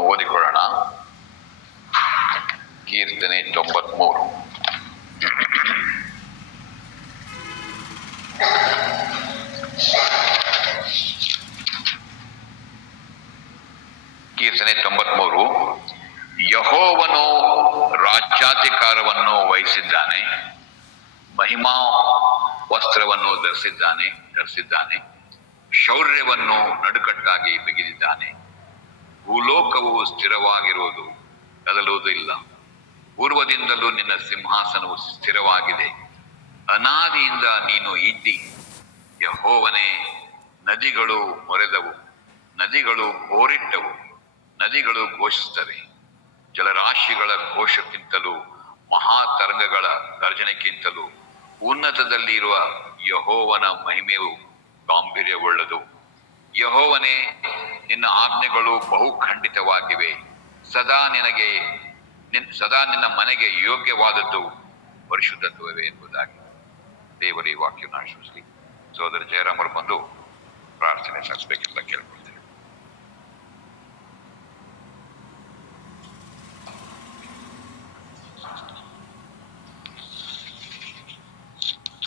ವಾಕ್ಯವನ್ನು ಓದಿಕೊಳ್ಳೋಣ. ಕೀರ್ತನೆ 93. ಕೀರ್ತನೆ 93. ಯೆಹೋವನು ರಾಜ್ಯಾಧಿಕಾರವನ್ನು ವಹಿಸಿದ್ದಾನೆ, ಮಹಿಮಾ ವಸ್ತ್ರವನ್ನು ಧರಿಸಿದ್ದಾನೆ, ಶೌರ್ಯವನ್ನು ನಡುಕಟ್ಟಾಗಿ ಬಿಗಿದಿದ್ದಾನೆ. ಭೂಲೋಕವು ಸ್ಥಿರವಾಗಿರುವುದು, ಕದಲುವುದಿಲ್ಲ. ಪೂರ್ವದಿಂದಲೂ ನಿನ್ನ ಸಿಂಹಾಸನವು ಸ್ಥಿರವಾಗಿದೆ. ಅನಾದಿಯಿಂದ ನೀನು ಇದ್ದಿ. ಯೆಹೋವನೇ, ನದಿಗಳು ಮೊರೆದವು, ನದಿಗಳು ಬೋರಿಟ್ಟವು, ನದಿಗಳು ಘೋಷಿಸುತ್ತವೆ. ಜಲರಾಶಿಗಳ ಘೋಷಕ್ಕಿಂತಲೂ ಮಹಾತರಂಗಗಳ ಗರ್ಜನೆಗಿಂತಲೂ ಉನ್ನತದಲ್ಲಿ ಇರುವ ಯೆಹೋವನ ಮಹಿಮೆಯು ಗಾಂಭೀರ್ಯವುಳ್ಳದು. ಯೆಹೋವನೇ, ನಿನ್ನ ಆಜ್ಞೆಗಳು ಬಹುಖಂಡಿತವಾಗಿವೆ. ಸದಾ ನಿನ್ನ ಮನೆಗೆ ಯೋಗ್ಯವಾದದ್ದು ಪರಿಶುದ್ಧತ್ವವೇ ಎಂಬುದಾಗಿ ದೇವರ ಈ ವಾಕ್ಯವನ್ನು ಆಶೀರ್ವದಿಸಲಿ. ಸೋದರ ಜಯರಾಮರು ಬಂದು ಪ್ರಾರ್ಥನೆ ಸಲ್ಲಿಸಬೇಕೆಂಬ ಕೇಳ್ಕೊಳ್ತೇನೆ.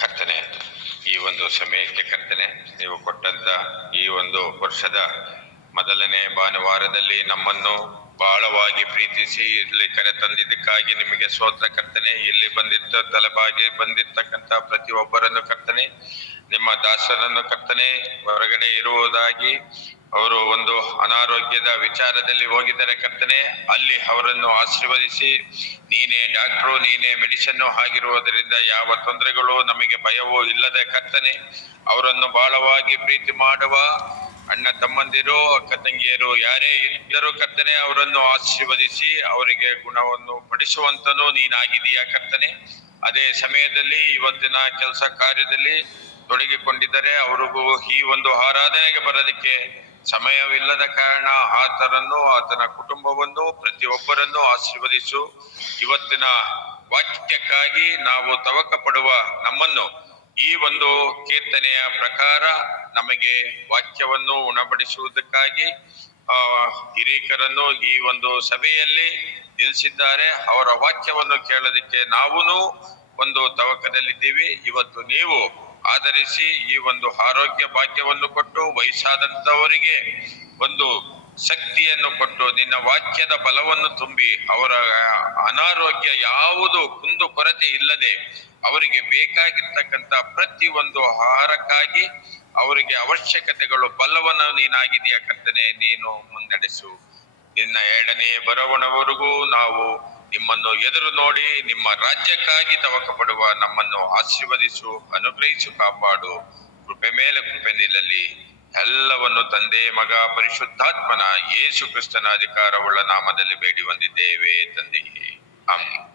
ಕರ್ತನೆ, ಈ ಒಂದು ಸಮಯಕ್ಕೆ ಕರ್ತನೆ, ನೀವು ಕೊಟ್ಟಂತ ಈ ಒಂದು ವರ್ಷದ ಮೊದಲನೇ ಭಾನುವಾರದಲ್ಲಿ ನಮ್ಮನ್ನು ಬಹಳವಾಗಿ ಪ್ರೀತಿಸಿ ಇಲ್ಲಿ ಕರೆ ತಂದಿದ್ದಕ್ಕಾಗಿ ನಿಮಗೆ ಸ್ತೋತ್ರ ಕರ್ತನೆ. ಇಲ್ಲಿ ತಲೆಬಾಗಿ ಬಂದಿರ್ತಕ್ಕಂಥ ಪ್ರತಿಯೊಬ್ಬರನ್ನು ಕರ್ತನೆ, ನಿಮ್ಮ ದಾಸರನ್ನು ಕರ್ತನೆ, ಹೊರಗಡೆ ಇರುವುದಾಗಿ ಅವರು ಒಂದು ಅನಾರೋಗ್ಯದ ವಿಚಾರದಲ್ಲಿ ಹೋಗಿದ್ದಾರೆ ಕರ್ತನೆ, ಅಲ್ಲಿ ಅವರನ್ನು ಆಶೀರ್ವದಿಸಿ, ನೀನೇ ಡಾಕ್ಟ್ರು, ನೀನೇ ಮೆಡಿಸಿನ್ ಆಗಿರುವುದರಿಂದ ಯಾವ ತೊಂದರೆಗಳು ನಮಗೆ ಭಯವೂ ಇಲ್ಲದೆ ಕರ್ತನೆ, ಅವರನ್ನು ಬಹಳವಾಗಿ ಪ್ರೀತಿ ಮಾಡುವ ಅಣ್ಣ ತಮ್ಮಂದಿರು, ಅಕ್ಕ ತಂಗಿಯರು ಯಾರೇ ಇದ್ದರೂ ಕರ್ತನೆ, ಅವರನ್ನು ಆಶೀರ್ವದಿಸಿ ಅವರಿಗೆ ಗುಣವನ್ನು ಪಡಿಸುವಂತನೂ ನೀನಾಗಿದೀಯಾ ಕರ್ತನೆ. ಅದೇ ಸಮಯದಲ್ಲಿ ಇವತ್ತಿನ ಕೆಲಸ ಕಾರ್ಯದಲ್ಲಿ ತೊಡಗಿಕೊಂಡಿದ್ದರೆ ಅವ್ರಿಗೂ ಈ ಒಂದು ಆರಾಧನೆಗೆ ಬರೋದಕ್ಕೆ ಸಮಯವಿಲ್ಲದ ಕಾರಣ ಆತನ ಕುಟುಂಬವನ್ನು ಪ್ರತಿಯೊಬ್ಬರನ್ನು ಆಶೀರ್ವದಿಸು. ಇವತ್ತಿನ ವಾಕ್ಯಕ್ಕಾಗಿ ನಾವು ತವಕ ಪಡುವ ನಮ್ಮನ್ನು ಈ ಒಂದು ಕೀರ್ತನೆಯ ಪ್ರಕಾರ ನಮಗೆ ವಾಕ್ಯವನ್ನು ಉಣಬಡಿಸುವುದಕ್ಕಾಗಿ ಹಿರೀಕರನ್ನು ಈ ಒಂದು ಸಭೆಯಲ್ಲಿ ನಿಲ್ಲಿಸಿದ್ದಾರೆ. ಅವರ ವಾಕ್ಯವನ್ನು ಕೇಳೋದಕ್ಕೆ ನಾವೂ ಒಂದು ತವಕದಲ್ಲಿದ್ದೀವಿ. ಇವತ್ತು ನೀವು ಆಧರಿಸಿ ಈ ಒಂದು ಆರೋಗ್ಯ ಭಾಗ್ಯವನ್ನು ಕೊಟ್ಟು, ವಯಸ್ಸಾದಂಥವರಿಗೆ ಒಂದು ಶಕ್ತಿಯನ್ನು ಕೊಟ್ಟು, ನಿನ್ನ ವಾಕ್ಯದ ಬಲವನ್ನು ತುಂಬಿ, ಅವರ ಅನಾರೋಗ್ಯ ಯಾವುದು ಕುಂದು ಕೊರತೆ ಇಲ್ಲದೆ ಅವರಿಗೆ ಬೇಕಾಗಿರ್ತಕ್ಕಂಥ ಪ್ರತಿ ಒಂದು ಆಹಾರಕ್ಕಾಗಿ ಅವರಿಗೆ ಅವಶ್ಯಕತೆಗಳು ಬಲ್ಲವನ್ನು ನೀನಾಗಿದೆಯಾ ಕರ್ತನೆ. ನೀನು ಮುನ್ನಡೆಸು. ನಿನ್ನ 2ನೇ ಬರವಣವರೆಗೂ ನಾವು ನಿಮ್ಮನ್ನು ಎದುರು ನೋಡಿ ನಿಮ್ಮ ರಾಜ್ಯಕ್ಕಾಗಿ ತವಕ ಪಡುವ ನಮ್ಮನ್ನು ಆಶೀರ್ವದಿಸು, ಅನುಗ್ರಹಿಸು, ಕಾಪಾಡು. ಕೃಪೆ ಮೇಲೆ ಕೃಪೆ ನಿಲ್ಲಲಿ. ಎಲ್ಲವನ್ನು ತಂದೆ, ಮಗ, ಪರಿಶುದ್ಧಾತ್ಮನ ಯೇಸು ಕ್ರಿಸ್ತನ ಅಧಿಕಾರವುಳ್ಳ ನಾಮದಲ್ಲಿ ಬೇಡಿ ಹೊಂದಿದ್ದೇವೆ ತಂದೆಯೇ, ಆಮೆನ್.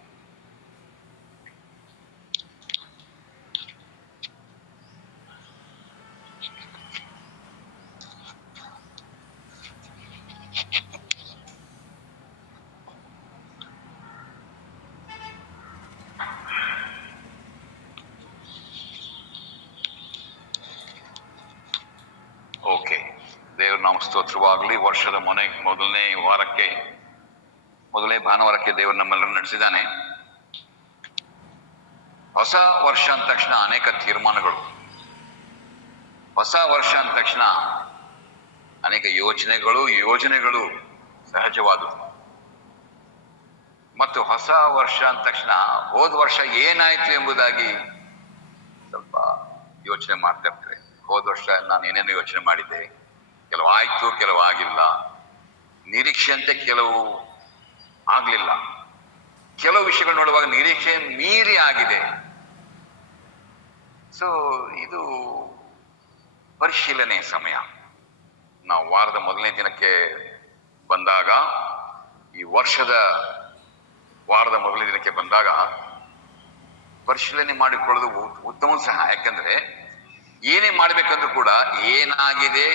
ದೇವರ ನಾಮ ಸ್ತೋತ್ರವಾಗಲಿ. ವರ್ಷದ ಮೊದಲನೇ ಭಾನುವಾರಕ್ಕೆ ದೇವರು ನಮ್ಮೆಲ್ಲರೂ ನಡೆಸಿದ್ದಾನೆ. ಹೊಸ ವರ್ಷ ಅಂದ ತಕ್ಷಣ ಅನೇಕ ತೀರ್ಮಾನಗಳು, ಹೊಸ ವರ್ಷ ಅಂದ ತಕ್ಷಣ ಅನೇಕ ಯೋಜನೆಗಳು ಸಹಜವಾದವು. ಮತ್ತು ಹೊಸ ವರ್ಷ ಅಂದ ತಕ್ಷಣ ಹೋದ ವರ್ಷ ಏನಾಯ್ತು ಎಂಬುದಾಗಿ ಸ್ವಲ್ಪ ಯೋಚನೆ ಮಾಡ್ತಾ ಇರ್ತಾರೆ. ಹೋದ ವರ್ಷ ನಾನು ಏನೇನೋ ಯೋಚನೆ ಮಾಡಿದ್ದೆ, ಕೆಲವು ಆಯ್ತು, ಕೆಲವು ಆಗಿಲ್ಲ, ನಿರೀಕ್ಷೆಯಂತೆ ಕೆಲವು ಆಗ್ಲಿಲ್ಲ, ಕೆಲವು ವಿಷಯಗಳು ನೋಡುವಾಗ ನಿರೀಕ್ಷೆ ಮೀರಿ ಆಗಿದೆ. ಸೊ ಇದು ಪರಿಶೀಲನೆ ಸಮಯ. ನಾವು ವಾರದ ಮೊದಲನೇ ದಿನಕ್ಕೆ ಬಂದಾಗ, ಈ ವರ್ಷದ ವಾರದ ಮೊದಲನೇ ದಿನಕ್ಕೆ ಬಂದಾಗ ಪರಿಶೀಲನೆ ಮಾಡಿಕೊಳ್ಳೋದು ಉತ್ತಮ ಸಹ. ಯಾಕಂದ್ರೆ ಏನೇ ಮಾಡ್ಬೇಕಂದ್ರೂ ಕೂಡ ಏನಾಗಿದೆ,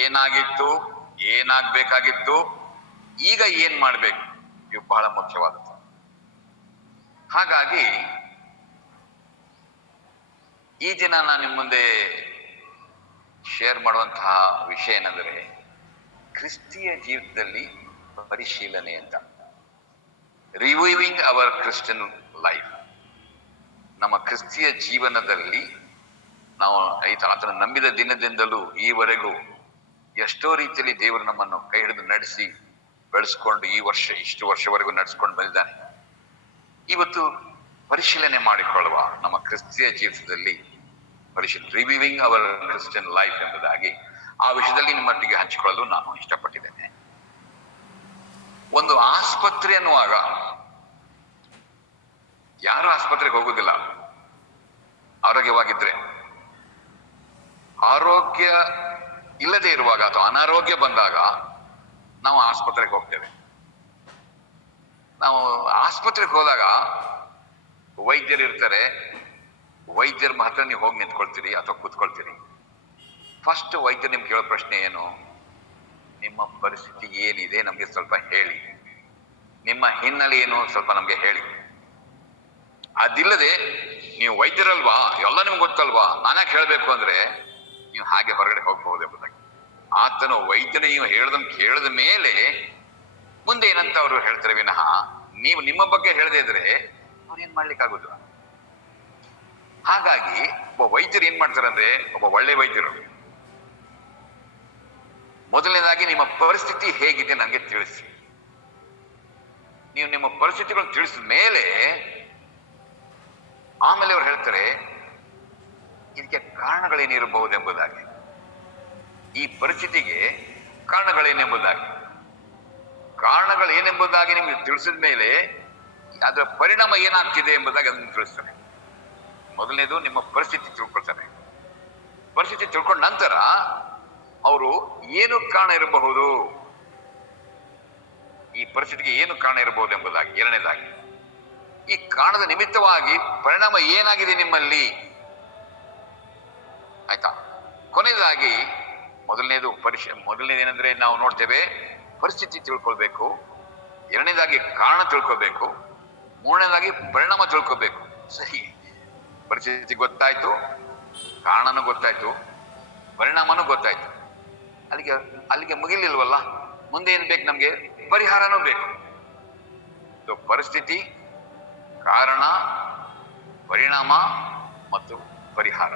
ಏನಾಗಿತ್ತು, ಏನಾಗ್ಬೇಕಾಗಿತ್ತು, ಈಗ ಏನ್ ಮಾಡ್ಬೇಕು, ಇವು ಬಹಳ ಮುಖ್ಯವಾದದ್ದು. ಹಾಗಾಗಿ ಈ ದಿನ ನಾನು ನಿಮ್ಮ ಮುಂದೆ ಶೇರ್ ಮಾಡುವಂತಹ ವಿಷಯ ಏನಂದ್ರೆ, ಕ್ರಿಸ್ತಿಯ ಜೀವಿತದಲ್ಲಿ ಪರಿಶೀಲನೆ ಅಂತ, ರಿವೈವಿಂಗ್ ಅವರ್ ಕ್ರಿಶ್ಚಿಯನ್ ಲೈಫ್. ನಮ್ಮ ಕ್ರಿಸ್ತಿಯ ಜೀವನದಲ್ಲಿ ನಾವು ಆತನ ನಂಬಿದ ದಿನದಿಂದಲೂ ಈವರೆಗೂ ಎಷ್ಟೋ ರೀತಿಯಲ್ಲಿ ದೇವರು ನಮ್ಮನ್ನು ಕೈ ಹಿಡಿದು ನಡೆಸಿ ಬೆಳೆಸ್ಕೊಂಡು ಈ ವರ್ಷ ಇಷ್ಟು ವರ್ಷವರೆಗೂ ನಡೆಸ್ಕೊಂಡು ಬಂದಿದ್ದಾನೆ. ಇವತ್ತು ಪರಿಶೀಲನೆ ಮಾಡಿಕೊಳ್ಳುವ ನಮ್ಮ ಕ್ರಿಸ್ತಿಯ ಜೀವಿತದಲ್ಲಿ ರಿವೈವಿಂಗ್ ಅವರ್ ಕ್ರಿಶ್ಚಿಯನ್ ಲೈಫ್ ಎಂಬುದಾಗಿ ಆ ವಿಷಯದಲ್ಲಿ ನಿಮ್ಮೊಟ್ಟಿಗೆ ಹಂಚಿಕೊಳ್ಳಲು ನಾನು ಇಷ್ಟಪಟ್ಟಿದ್ದೇನೆ. ಒಂದು ಆಸ್ಪತ್ರೆ ಅನ್ನುವಾಗ ಯಾರು ಆಸ್ಪತ್ರೆಗೆ ಹೋಗುವುದಿಲ್ಲ ಆರೋಗ್ಯವಾಗಿದ್ರೆ. ಆರೋಗ್ಯ ಇಲ್ಲದೆ ಇರುವಾಗ ಅಥವಾ ಅನಾರೋಗ್ಯ ಬಂದಾಗ ನಾವು ಆಸ್ಪತ್ರೆಗೆ ಹೋಗ್ತೇವೆ. ನಾವು ಆಸ್ಪತ್ರೆಗೆ ಹೋದಾಗ ವೈದ್ಯರು ಇರ್ತಾರೆ. ವೈದ್ಯರ ಹತ್ರ ನೀವು ಹೋಗಿ ನಿಂತ್ಕೊಳ್ತೀರಿ ಅಥವಾ ಕೂತ್ಕೊಳ್ತೀರಿ. ಫಸ್ಟ್ ವೈದ್ಯರು ನಿಮ್ಗೆ ಕೇಳೋ ಪ್ರಶ್ನೆ ಏನು? ನಿಮ್ಮ ಪರಿಸ್ಥಿತಿ ಏನಿದೆ ನಮ್ಗೆ ಸ್ವಲ್ಪ ಹೇಳಿ, ನಿಮ್ಮ ಹಿನ್ನೆಲೆ ಏನು ಸ್ವಲ್ಪ ನಮ್ಗೆ ಹೇಳಿ. ಅದಿಲ್ಲದೆ ನೀವು ವೈದ್ಯರಲ್ವಾ, ಎಲ್ಲ ನಿಮ್ಗೆ ಗೊತ್ತಲ್ವಾ, ನಾನ್ಯಾಕೆ ಹೇಳ್ಬೇಕು ಅಂದ್ರೆ ನೀವು ಹಾಗೆ ಹೊರಗಡೆ ಹೋಗ್ಬಹುದು ಎಂಬುದಾಗಿ. ಆತನು ವೈದ್ಯನ ನೀವು ಹೇಳ್ದನ್ ಕೇಳಿದ ಮೇಲೆ ಮುಂದೆ ಏನಂತ ಅವರು ಹೇಳ್ತಾರೆ ವಿನಃ ನೀವು ನಿಮ್ಮ ಬಗ್ಗೆ ಹೇಳದೇ ಇದ್ರೆ ಅವ್ರು ಏನ್ ಮಾಡ್ಲಿಕ್ಕೆ ಆಗುದಿಲ್ಲ. ಹಾಗಾಗಿ ಒಬ್ಬ ವೈದ್ಯರು ಏನ್ ಮಾಡ್ತಾರೆ ಅಂದ್ರೆ, ಒಬ್ಬ ಒಳ್ಳೆ ವೈದ್ಯರು ಮೊದಲನೇದಾಗಿ ನಿಮ್ಮ ಪರಿಸ್ಥಿತಿ ಹೇಗಿದೆ ನನಗೆ ತಿಳಿಸಿ. ನೀವು ನಿಮ್ಮ ಪರಿಸ್ಥಿತಿಗಳನ್ನು ತಿಳಿಸಿದ ಮೇಲೆ ಆಮೇಲೆ ಅವ್ರು ಹೇಳ್ತಾರೆ ಇದಕ್ಕೆ ಕಾರಣಗಳೇನಿರಬಹುದೆಂಬುದಾಗಿ, ಈ ಪರಿಸ್ಥಿತಿಗೆ ಕಾರಣಗಳೇನೆಂಬುದಾಗಿ. ಕಾರಣಗಳೇನೆಂಬುದಾಗಿ ನಿಮ್ಗೆ ತಿಳಿಸಿದ ಮೇಲೆ ಅದರ ಪರಿಣಾಮ ಏನಾಗ್ತಿದೆ ಎಂಬುದಾಗಿ ಅದನ್ನು ತಿಳಿಸ್ತಾರೆ. ಮೊದಲನೇದು ನಿಮ್ಮ ಪರಿಸ್ಥಿತಿ ತಿಳ್ಕೊಳ್ತಾರೆ. ಪರಿಸ್ಥಿತಿ ತಿಳ್ಕೊಂಡ ನಂತರ ಅವರು ಏನು ಕಾರಣ ಇರಬಹುದು, ಈ ಪರಿಸ್ಥಿತಿಗೆ ಏನು ಕಾರಣ ಇರಬಹುದು ಎಂಬುದಾಗಿ. ಎರಡನೇದಾಗಿ ಈ ಕಾರಣದ ನಿಮಿತ್ತವಾಗಿ ಪರಿಣಾಮ ಏನಾಗಿದೆ ನಿಮ್ಮಲ್ಲಿ, ಆಯ್ತಾ. ಕೊನೆಯದಾಗಿ ಮೊದಲನೇದೇನೆಂದ್ರೆ ನಾವು ನೋಡ್ತೇವೆ ಪರಿಸ್ಥಿತಿ ತಿಳ್ಕೊಳ್ಬೇಕು, ಎರಡನೇದಾಗಿ ಕಾರಣ ತಿಳ್ಕೊಬೇಕು, ಮೂರನೇದಾಗಿ ಪರಿಣಾಮ ತಿಳ್ಕೊಬೇಕು. ಸರಿ, ಪರಿಸ್ಥಿತಿ ಗೊತ್ತಾಯ್ತು, ಕಾರಣನೂ ಗೊತ್ತಾಯ್ತು, ಪರಿಣಾಮನೂ ಗೊತ್ತಾಯ್ತು. ಅಲ್ಲಿಗೆ ಮುಗಿಲಿಲ್ವಲ್ಲ, ಮುಂದೆ ಏನ್ ಬೇಕು ನಮ್ಗೆ? ಪರಿಹಾರನೂ ಬೇಕು. ಪರಿಸ್ಥಿತಿ, ಕಾರಣ, ಪರಿಣಾಮ ಮತ್ತು ಪರಿಹಾರ.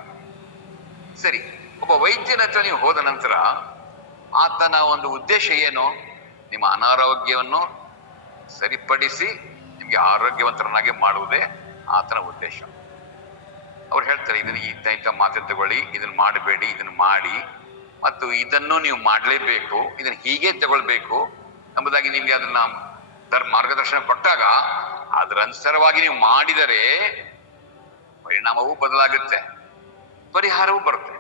ಸರಿ, ಒಬ್ಬ ವೈದ್ಯನ ಹತ್ರ ನೀವು ಹೋದ ನಂತರ ಆತನ ಒಂದು ಉದ್ದೇಶ ಏನು? ನಿಮ್ಮ ಅನಾರೋಗ್ಯವನ್ನು ಸರಿಪಡಿಸಿ ನಿಮ್ಗೆ ಆರೋಗ್ಯವಂತರನ್ನಾಗಿ ಮಾಡುವುದೇ ಆತನ ಉದ್ದೇಶ. ಅವ್ರು ಹೇಳ್ತಾರೆ ಇಂಥ ಮಾತ್ರೆ ತಗೊಳ್ಳಿ, ಇದನ್ನ ಮಾಡಬೇಡಿ, ಇದನ್ನ ಮಾಡಿ, ಮತ್ತು ಇದನ್ನು ನೀವು ಮಾಡಲೇಬೇಕು, ಇದನ್ನ ಹೀಗೆ ತಗೊಳ್ಬೇಕು ಎಂಬುದಾಗಿ ನಿಮ್ಗೆ ಅದನ್ನ ಮಾರ್ಗದರ್ಶನ ಕೊಟ್ಟಾಗ ಅದರ ಅನುಸಾರವಾಗಿ ನೀವು ಮಾಡಿದರೆ ಪರಿಣಾಮವೂ ಬದಲಾಗುತ್ತೆ, ಪರಿಹಾರವೂ ಬರುತ್ತೆ.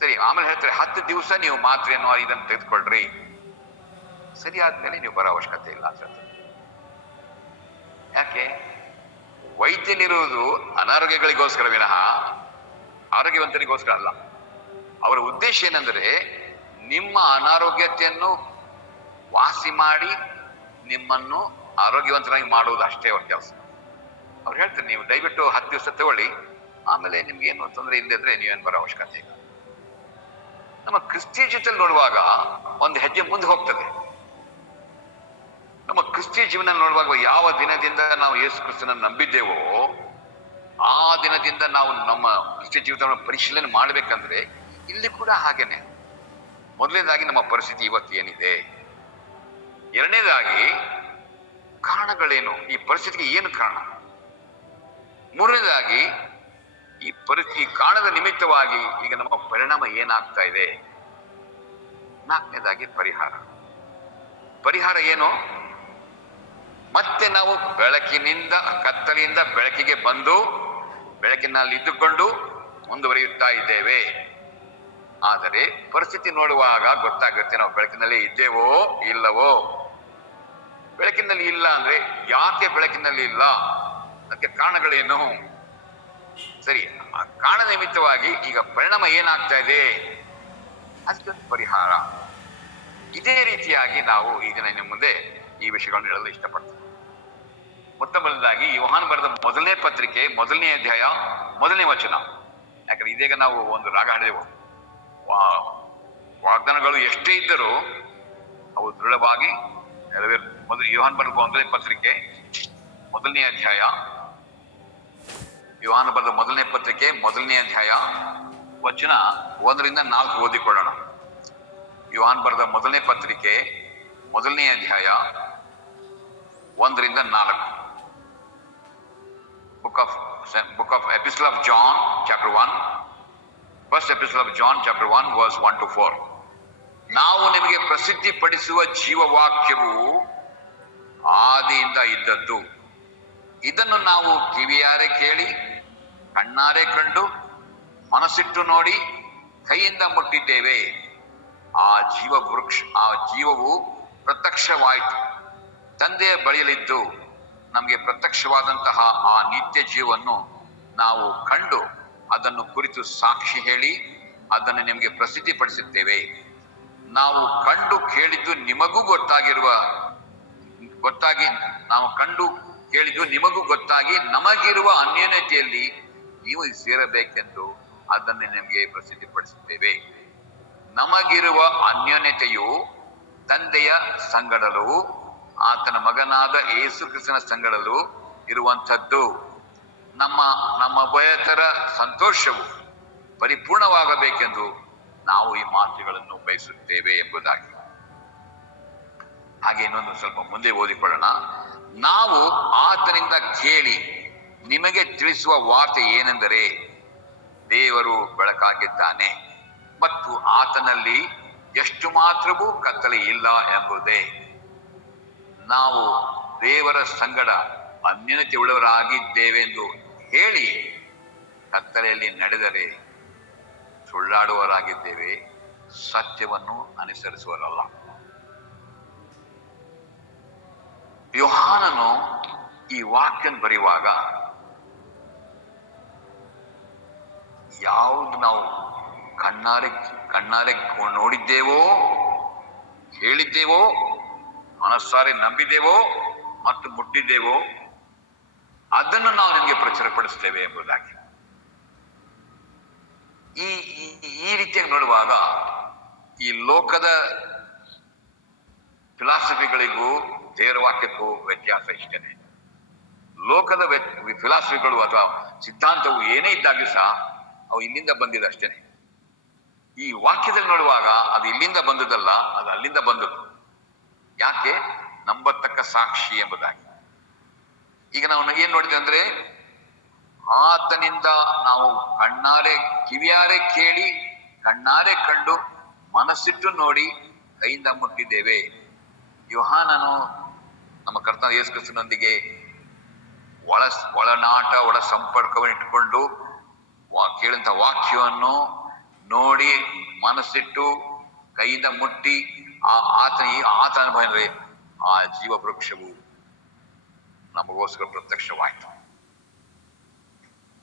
ಸರಿ, ಆಮೇಲೆ ಹೇಳ್ತಾರೆ 10 ದಿವಸ ನೀವು ಮಾತ್ರೆಯನ್ನು ಇದನ್ನು ತೆಗೆದುಕೊಳ್ರಿ, ಸರಿ ಆದ್ಮೇಲೆ ನೀವು ಬರೋ ಅವಶ್ಯಕತೆ ಇಲ್ಲ ಅಂತ. ಯಾಕೆ? ವೈದ್ಯನಿರುವುದು ಅನಾರೋಗ್ಯಗಳಿಗೋಸ್ಕರ ವಿನಃ ಆರೋಗ್ಯವಂತನಿಗೋಸ್ಕರ ಅಲ್ಲ. ಅವರ ಉದ್ದೇಶ ಏನಂದ್ರೆ ನಿಮ್ಮ ಅನಾರೋಗ್ಯತೆಯನ್ನು ವಾಸಿ ಮಾಡಿ ನಿಮ್ಮನ್ನು ಆರೋಗ್ಯವಂತರಾಗಿ ಮಾಡುವುದು ಅಷ್ಟೇ ಅವ್ರ ಕೆಲಸ. ಅವ್ರು ಹೇಳ್ತಾರೆ ನೀವು ದಯವಿಟ್ಟು 10 ದಿವಸ ತಗೊಳ್ಳಿ, ಆಮೇಲೆ ನಿಮ್ಗೆ ಏನು ತೊಂದರೆ ಇಲ್ಲದಿದ್ರೆ ನೀವೇನು ಬರೋ ಅವಶ್ಯಕತೆ ಇಲ್ಲ. ನಮ್ಮ ಕ್ರಿಸ್ತಿಯ ಜೊತೆಲಿ ನೋಡುವಾಗ ಒಂದು ಹೆಜ್ಜೆ ಮುಂದೆ ಹೋಗ್ತದೆ. ನಮ್ಮ ಕ್ರಿಸ್ತಿಯ ಜೀವನ ನೋಡುವಾಗ ಯಾವ ದಿನದಿಂದ ನಾವು ಯೇಸು ಕ್ರಿಸ್ತನನ್ನು ನಂಬಿದ್ದೇವೋ ಆ ದಿನದಿಂದ ನಾವು ನಮ್ಮ ಕ್ರಿಸ್ತಿಯ ಜೀವಿತವನ್ನು ಪರಿಶೀಲನೆ ಮಾಡ್ಬೇಕಂದ್ರೆ ಇಲ್ಲಿ ಕೂಡ ಹಾಗೇನೆ. ಮೊದಲನೇದಾಗಿ ನಮ್ಮ ಪರಿಸ್ಥಿತಿ ಇವತ್ತು ಏನಿದೆ, ಎರಡನೇದಾಗಿ ಕಾರಣಗಳೇನು, ಈ ಪರಿಸ್ಥಿತಿಗೆ ಏನು ಕಾರಣ, ಮೂರನೇದಾಗಿ ಈ ಕಾರಣದ ನಿಮಿತ್ತವಾಗಿ ಈಗ ನಮ್ಮ ಪರಿಣಾಮ ಏನಾಗ್ತಾ ಇದೆ, ನಾಲ್ಕನೇದಾಗಿ ಪರಿಹಾರ ಏನು? ಮತ್ತೆ ನಾವು ಕತ್ತಲೆಯಿಂದ ಬೆಳಕಿಗೆ ಬಂದು ಬೆಳಕಿನಲ್ಲಿ ಇದ್ದುಕೊಂಡು ಮುಂದುವರಿಯುತ್ತಾ ಇದ್ದೇವೆ. ಆದರೆ ಪರಿಸ್ಥಿತಿ ನೋಡುವಾಗ ಗೊತ್ತಾಗುತ್ತೆ ನಾವು ಬೆಳಕಿನಲ್ಲಿ ಇದ್ದೇವೋ ಇಲ್ಲವೋ. ಬೆಳಕಿನಲ್ಲಿ ಇಲ್ಲ ಅಂದ್ರೆ ಯಾಕೆ ಬೆಳಕಿನಲ್ಲಿ ಇಲ್ಲ, ಅದಕ್ಕೆ ಕಾರಣಗಳೇನು? ಸರಿ, ಆ ಕಾರಣ ನಿಮಿತ್ತವಾಗಿ ಈಗ ಪರಿಣಾಮ ಏನಾಗ್ತಾ ಇದೆ, ಅದಕ್ಕೆ ಪರಿಹಾರ. ಇದೇ ರೀತಿಯಾಗಿ ನಾವು ಈ ದಿನ ನಿಮ್ಮ ಮುಂದೆ ಈ ವಿಷಯಗಳನ್ನು ಹೇಳಲು ಇಷ್ಟಪಡ್ತೇವೆ. ಮೊದಲನೇದಾಗಿ ಯೋಹಾನ ಬರೆದ ಮೊದಲನೇ ಪತ್ರಿಕೆ 1ನೇ ಅಧ್ಯಾಯ 1ನೇ ವಚನ. ಯಾಕಂದ್ರೆ ಇದೀಗ ನಾವು ಒಂದು ರಾಗ ಹಾಡಿದೆವು, ವಾಗ್ದಾನಗಳು ಎಷ್ಟೇ ಇದ್ದರೂ ಅವು ದೃಢವಾಗಿ ಮೊದಲು ಯೋಹಾನ ಬರೆದ ಮೊದಲನೇ ಪತ್ರಿಕೆ ಮೊದಲನೇ ಅಧ್ಯಾಯ, ಯೋಹಾನ ಬರೆದ ಮೊದಲನೇ ಪತ್ರಿಕೆ ಮೊದಲನೇ ಅಧ್ಯಾಯ ವಚನ 1-4 ಓದಿಕೊಳ್ಳೋಣ. ಯೋಹಾನ ಬರೆದ ಮೊದಲನೇ ಪತ್ರಿಕೆ ಮೊದಲನೇ ಅಧ್ಯಾಯ 1-4. Book of Epistle of John chapter 1, first Epistle of John chapter 1 verse 1-4. ನಾವು ನಿಮಗೆ ಪ್ರಸಿದ್ಧಿ ಪಡಿಸುವ ಜೀವವಾಕ್ಯವು ಆದಿಯಿಂದ ಇದ್ದದ್ದು, ಇದನ್ನು ನಾವು ಕಿವಿಯಾರೆ ಕೇಳಿ ಕಣ್ಣಾರೆ ಕಂಡು ಮನಸ್ಸಿಟ್ಟು ನೋಡಿ ಕೈಯಿಂದ ಮುಟ್ಟಿದ್ದೇವೆ. ಆ ಜೀವವು ಪ್ರತ್ಯಕ್ಷವಾಯಿತು, ತಂದೆಯ ಬಳಿಯಲಿದ್ದು ನಮಗೆ ಪ್ರತ್ಯಕ್ಷವಾದಂತಹ ಆ ನಿತ್ಯ ಜೀವವನ್ನು ನಾವು ಕಂಡು ಅದನ್ನು ಕುರಿತು ಸಾಕ್ಷಿ ಹೇಳಿ ಅದನ್ನು ನಿಮಗೆ ಪ್ರಸಿದ್ಧಿಪಡಿಸುತ್ತೇವೆ. ನಾವು ಕಂಡು ಕೇಳಿದ್ದು ನಿಮಗೂ ಗೊತ್ತಾಗಿ ನಮಗಿರುವ ಅನ್ಯೋನ್ಯತೆಯಲ್ಲಿ ನೀವು ಸೇರಬೇಕೆಂದು ಅದನ್ನು ನಿಮಗೆ ಪ್ರಸಿದ್ಧಿಪಡಿಸುತ್ತೇವೆ. ನಮಗಿರುವ ಅನ್ಯೋನ್ಯತೆಯು ತಂದೆಯ ಸಂಗಡಲೂ ಆತನ ಮಗನಾದ ಯೇಸು ಕ್ರಿಸ್ತನ ಸಂಗಡಲೂ ಇರುವಂಥದ್ದು. ನಮ್ಮ ಉಭಯತರ ಸಂತೋಷವು ಪರಿಪೂರ್ಣವಾಗಬೇಕೆಂದು ನಾವು ಈ ಮಾತುಗಳನ್ನು ಬಯಸುತ್ತೇವೆ ಎಂಬುದಾಗಿ. ಹಾಗೆ ಇನ್ನೊಂದು ಸ್ವಲ್ಪ ಮುಂದೆ ಓದಿಕೊಳ್ಳೋಣ. ನಾವು ಆತನಿಂದ ಕೇಳಿ ನಿಮಗೆ ತಿಳಿಸುವ ವಾರ್ತೆ ಏನೆಂದರೆ, ದೇವರು ಬೆಳಕಾಗಿದ್ದಾನೆ ಮತ್ತು ಆತನಲ್ಲಿ ಎಷ್ಟು ಮಾತ್ರವೂ ಕತ್ತಲೆ ಇಲ್ಲ ಎಂಬುದೇ. ನಾವು ದೇವರ ಸಂಗಡ ಅನ್ಯೋನ್ಯತೆ ಉಳ್ಳವರಾಗಿದ್ದೇವೆಂದು ಹೇಳಿ ಕತ್ತಲೆಯಲ್ಲಿ ನಡೆದರೆ ಸುಳ್ಳಾಡುವವರಾಗಿದ್ದೇವೆ, ಸತ್ಯವನ್ನು ಅನುಸರಿಸುವರಲ್ಲ. ಯೋಹಾನನು ಈ ವಾಕ್ಯ ಬರೆಯುವಾಗ ಯಾವುದು ನಾವು ಕಣ್ಣಾರೆ ನೋಡಿದ್ದೇವೋ, ಕೇಳಿದ್ದೇವೋ, ಮನಸ್ಸಾರೆ ನಂಬಿದ್ದೇವೋ ಮತ್ತು ಮುಟ್ಟಿದ್ದೇವೋ ಅದನ್ನು ನಾವು ನಿಮಗೆ ಪ್ರಚುರಪಡಿಸ್ತೇವೆ ಎಂಬುದಾಗಿ. ಈ ರೀತಿಯಾಗಿ ನೋಡುವಾಗ ಈ ಲೋಕದ ಫಿಲಾಸಫಿಗಳಿಗೂ ದೇವರ ವಾಕ್ಯಕ್ಕೂ ವ್ಯತ್ಯಾಸ ಇಷ್ಟೇನೆ. ಲೋಕದ ಫಿಲಾಸಫಿಗಳು ಅಥವಾ ಸಿದ್ಧಾಂತವು ಏನೇ ಇದ್ದಾಗ್ಲೂ ಸಹ ಅವು ಇಲ್ಲಿಂದ ಬಂದಿದೆ ಅಷ್ಟೇನೆ. ಈ ವಾಕ್ಯದಲ್ಲಿ ನೋಡುವಾಗ ಅದು ಇಲ್ಲಿಂದ ಬಂದದಲ್ಲ, ಅದು ಅಲ್ಲಿಂದ ಬಂದದ್ದು. ಯಾಕೆ? ನಂಬತಕ್ಕ ಸಾಕ್ಷಿ ಎಂಬುದಾಗಿ. ಈಗ ನಾವು ಏನ್ ನೋಡಿದ್ವಿ ಅಂದ್ರೆ, ಆತನಿಂದ ನಾವು ಕಿವಿಯಾರೆ ಕೇಳಿ ಕಣ್ಣಾರೆ ಕಂಡು ಮನಸ್ಸಿಟ್ಟು ನೋಡಿ ಕೈಯಿಂದ ಮುಟ್ಟಿದ್ದೇವೆ. ಯೋಹಾನನು ನಮ್ಮ ಕರ್ತನಾದ ಯೇಸು ಕ್ರಿಸ್ತನೊಂದಿಗೆ ಒಳನಾಟ ಒಳ ಸಂಪರ್ಕವನ್ನು ಇಟ್ಟುಕೊಂಡು ಕೇಳಿದಂಥ ವಾಕ್ಯವನ್ನು ನೋಡಿ ಮನಸ್ಸಿಟ್ಟು ಕೈಯಿಂದ ಮುಟ್ಟಿ ಆತ ಅನುಭವ ಅಂದ್ರೆ ಆ ಜೀವ ವೃಕ್ಷವು ನಮಗೋಸ್ಕರ ಪ್ರತ್ಯಕ್ಷವಾಯಿತು.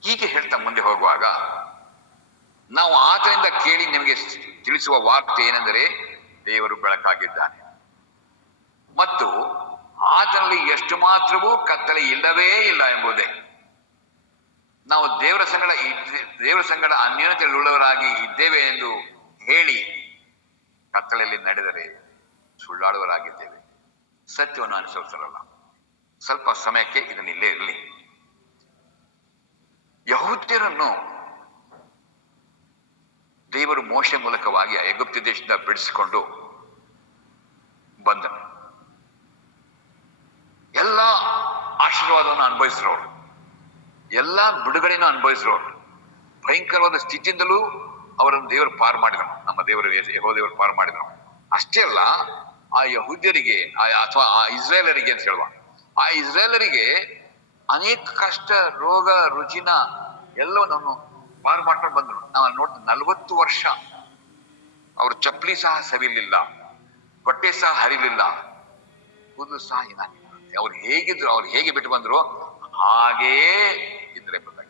ಹೀಗೆ ಹೇಳ್ತಾ ಮುಂದೆ ಹೋಗುವಾಗ ನಾವು ಆತನಿಂದ ಕೇಳಿ ನಿಮಗೆ ತಿಳಿಸುವ ವಾರ್ತೆ ಏನೆಂದರೆ, ದೇವರು ಬೆಳಕಾಗಿದ್ದಾನೆ ಮತ್ತು ಆತನಲ್ಲಿ ಎಷ್ಟು ಮಾತ್ರವೂ ಕತ್ತಲೆ ಇಲ್ಲವೇ ಇಲ್ಲ ಎಂಬುದೇ. ನಾವು ದೇವರ ಸಂಗಡ ಅನ್ಯೋನ್ಯತೆ ಉಳ್ಳವರಾಗಿ ಇದ್ದೇವೆ ಎಂದು ಹೇಳಿ ಕತ್ತಲೆಯಲ್ಲಿ ನಡೆದರೆ ಸುಳ್ಳಾಡುವರಾಗಿದ್ದೇವೆ, ಸತ್ಯವನ್ನು ಅನುಸರಿಸಲ್ಲ. ಸ್ವಲ್ಪ ಸಮಯಕ್ಕೆ ಇದನ್ನ ಇಲ್ಲೇ ಇರಲಿ. ಯಹೂದ್ಯರನ್ನು ದೇವರು ಮೋಶೆ ಮೂಲಕವಾಗಿ ಐಗುಪ್ತ ದೇಶದಿಂದ ಬಿಡಿಸಿಕೊಂಡು ಬಂದನು. ಎಲ್ಲ ಆಶೀರ್ವಾದವನ್ನು ಅನುಭವಿಸಿರೋರು, ಎಲ್ಲ ಬಿಡುಗಡೆಯನ್ನು ಅನುಭವಿಸಿರೋರು, ಭಯಂಕರವಾದ ಸ್ಥಿತಿಯಿಂದಲೂ ಅವರನ್ನು ದೇವರು ಪಾರು ಮಾಡಿದರು. ನಮ್ಮ ದೇವರು ಯೆಹೋವದೇವರು ಪಾರು ಮಾಡಿದರು. ಅಷ್ಟೇ ಅಲ್ಲ, ಆ ಯಹೂದ್ಯರಿಗೆ ಅಥವಾ ಆ ಇಸ್ರೇಲರಿಗೆ ಅಂತ ಹೇಳುವ, ಆ ಇಸ್ರೇಲರಿಗೆ ಅನೇಕ ಕಷ್ಟ, ರೋಗ, ರುಜಿನ ಎಲ್ಲವನ್ನೂ ಪಾರು ಮಾಡ್ಕೊಂಡು ಬಂದರು. ನಾವು ನೋಡ್ತೀವಿ 40 ವರ್ಷ ಅವರು ಚಪ್ಪಲಿ ಸಹ ಸವಿಲಿಲ್ಲ, ಬಟ್ಟೆ ಸಹ ಹರಿಲಿಲ್ಲ, ಕೂದಲು ಸಹ ಏನಾಗಿಲ್ಲ. ಅವ್ರು ಹೇಗಿದ್ರು, ಅವ್ರು ಹೇಗೆ ಬಿಟ್ಟು ಬಂದ್ರು ಹಾಗೇ ಇದ್ರೆ ಬಂದಾಗ.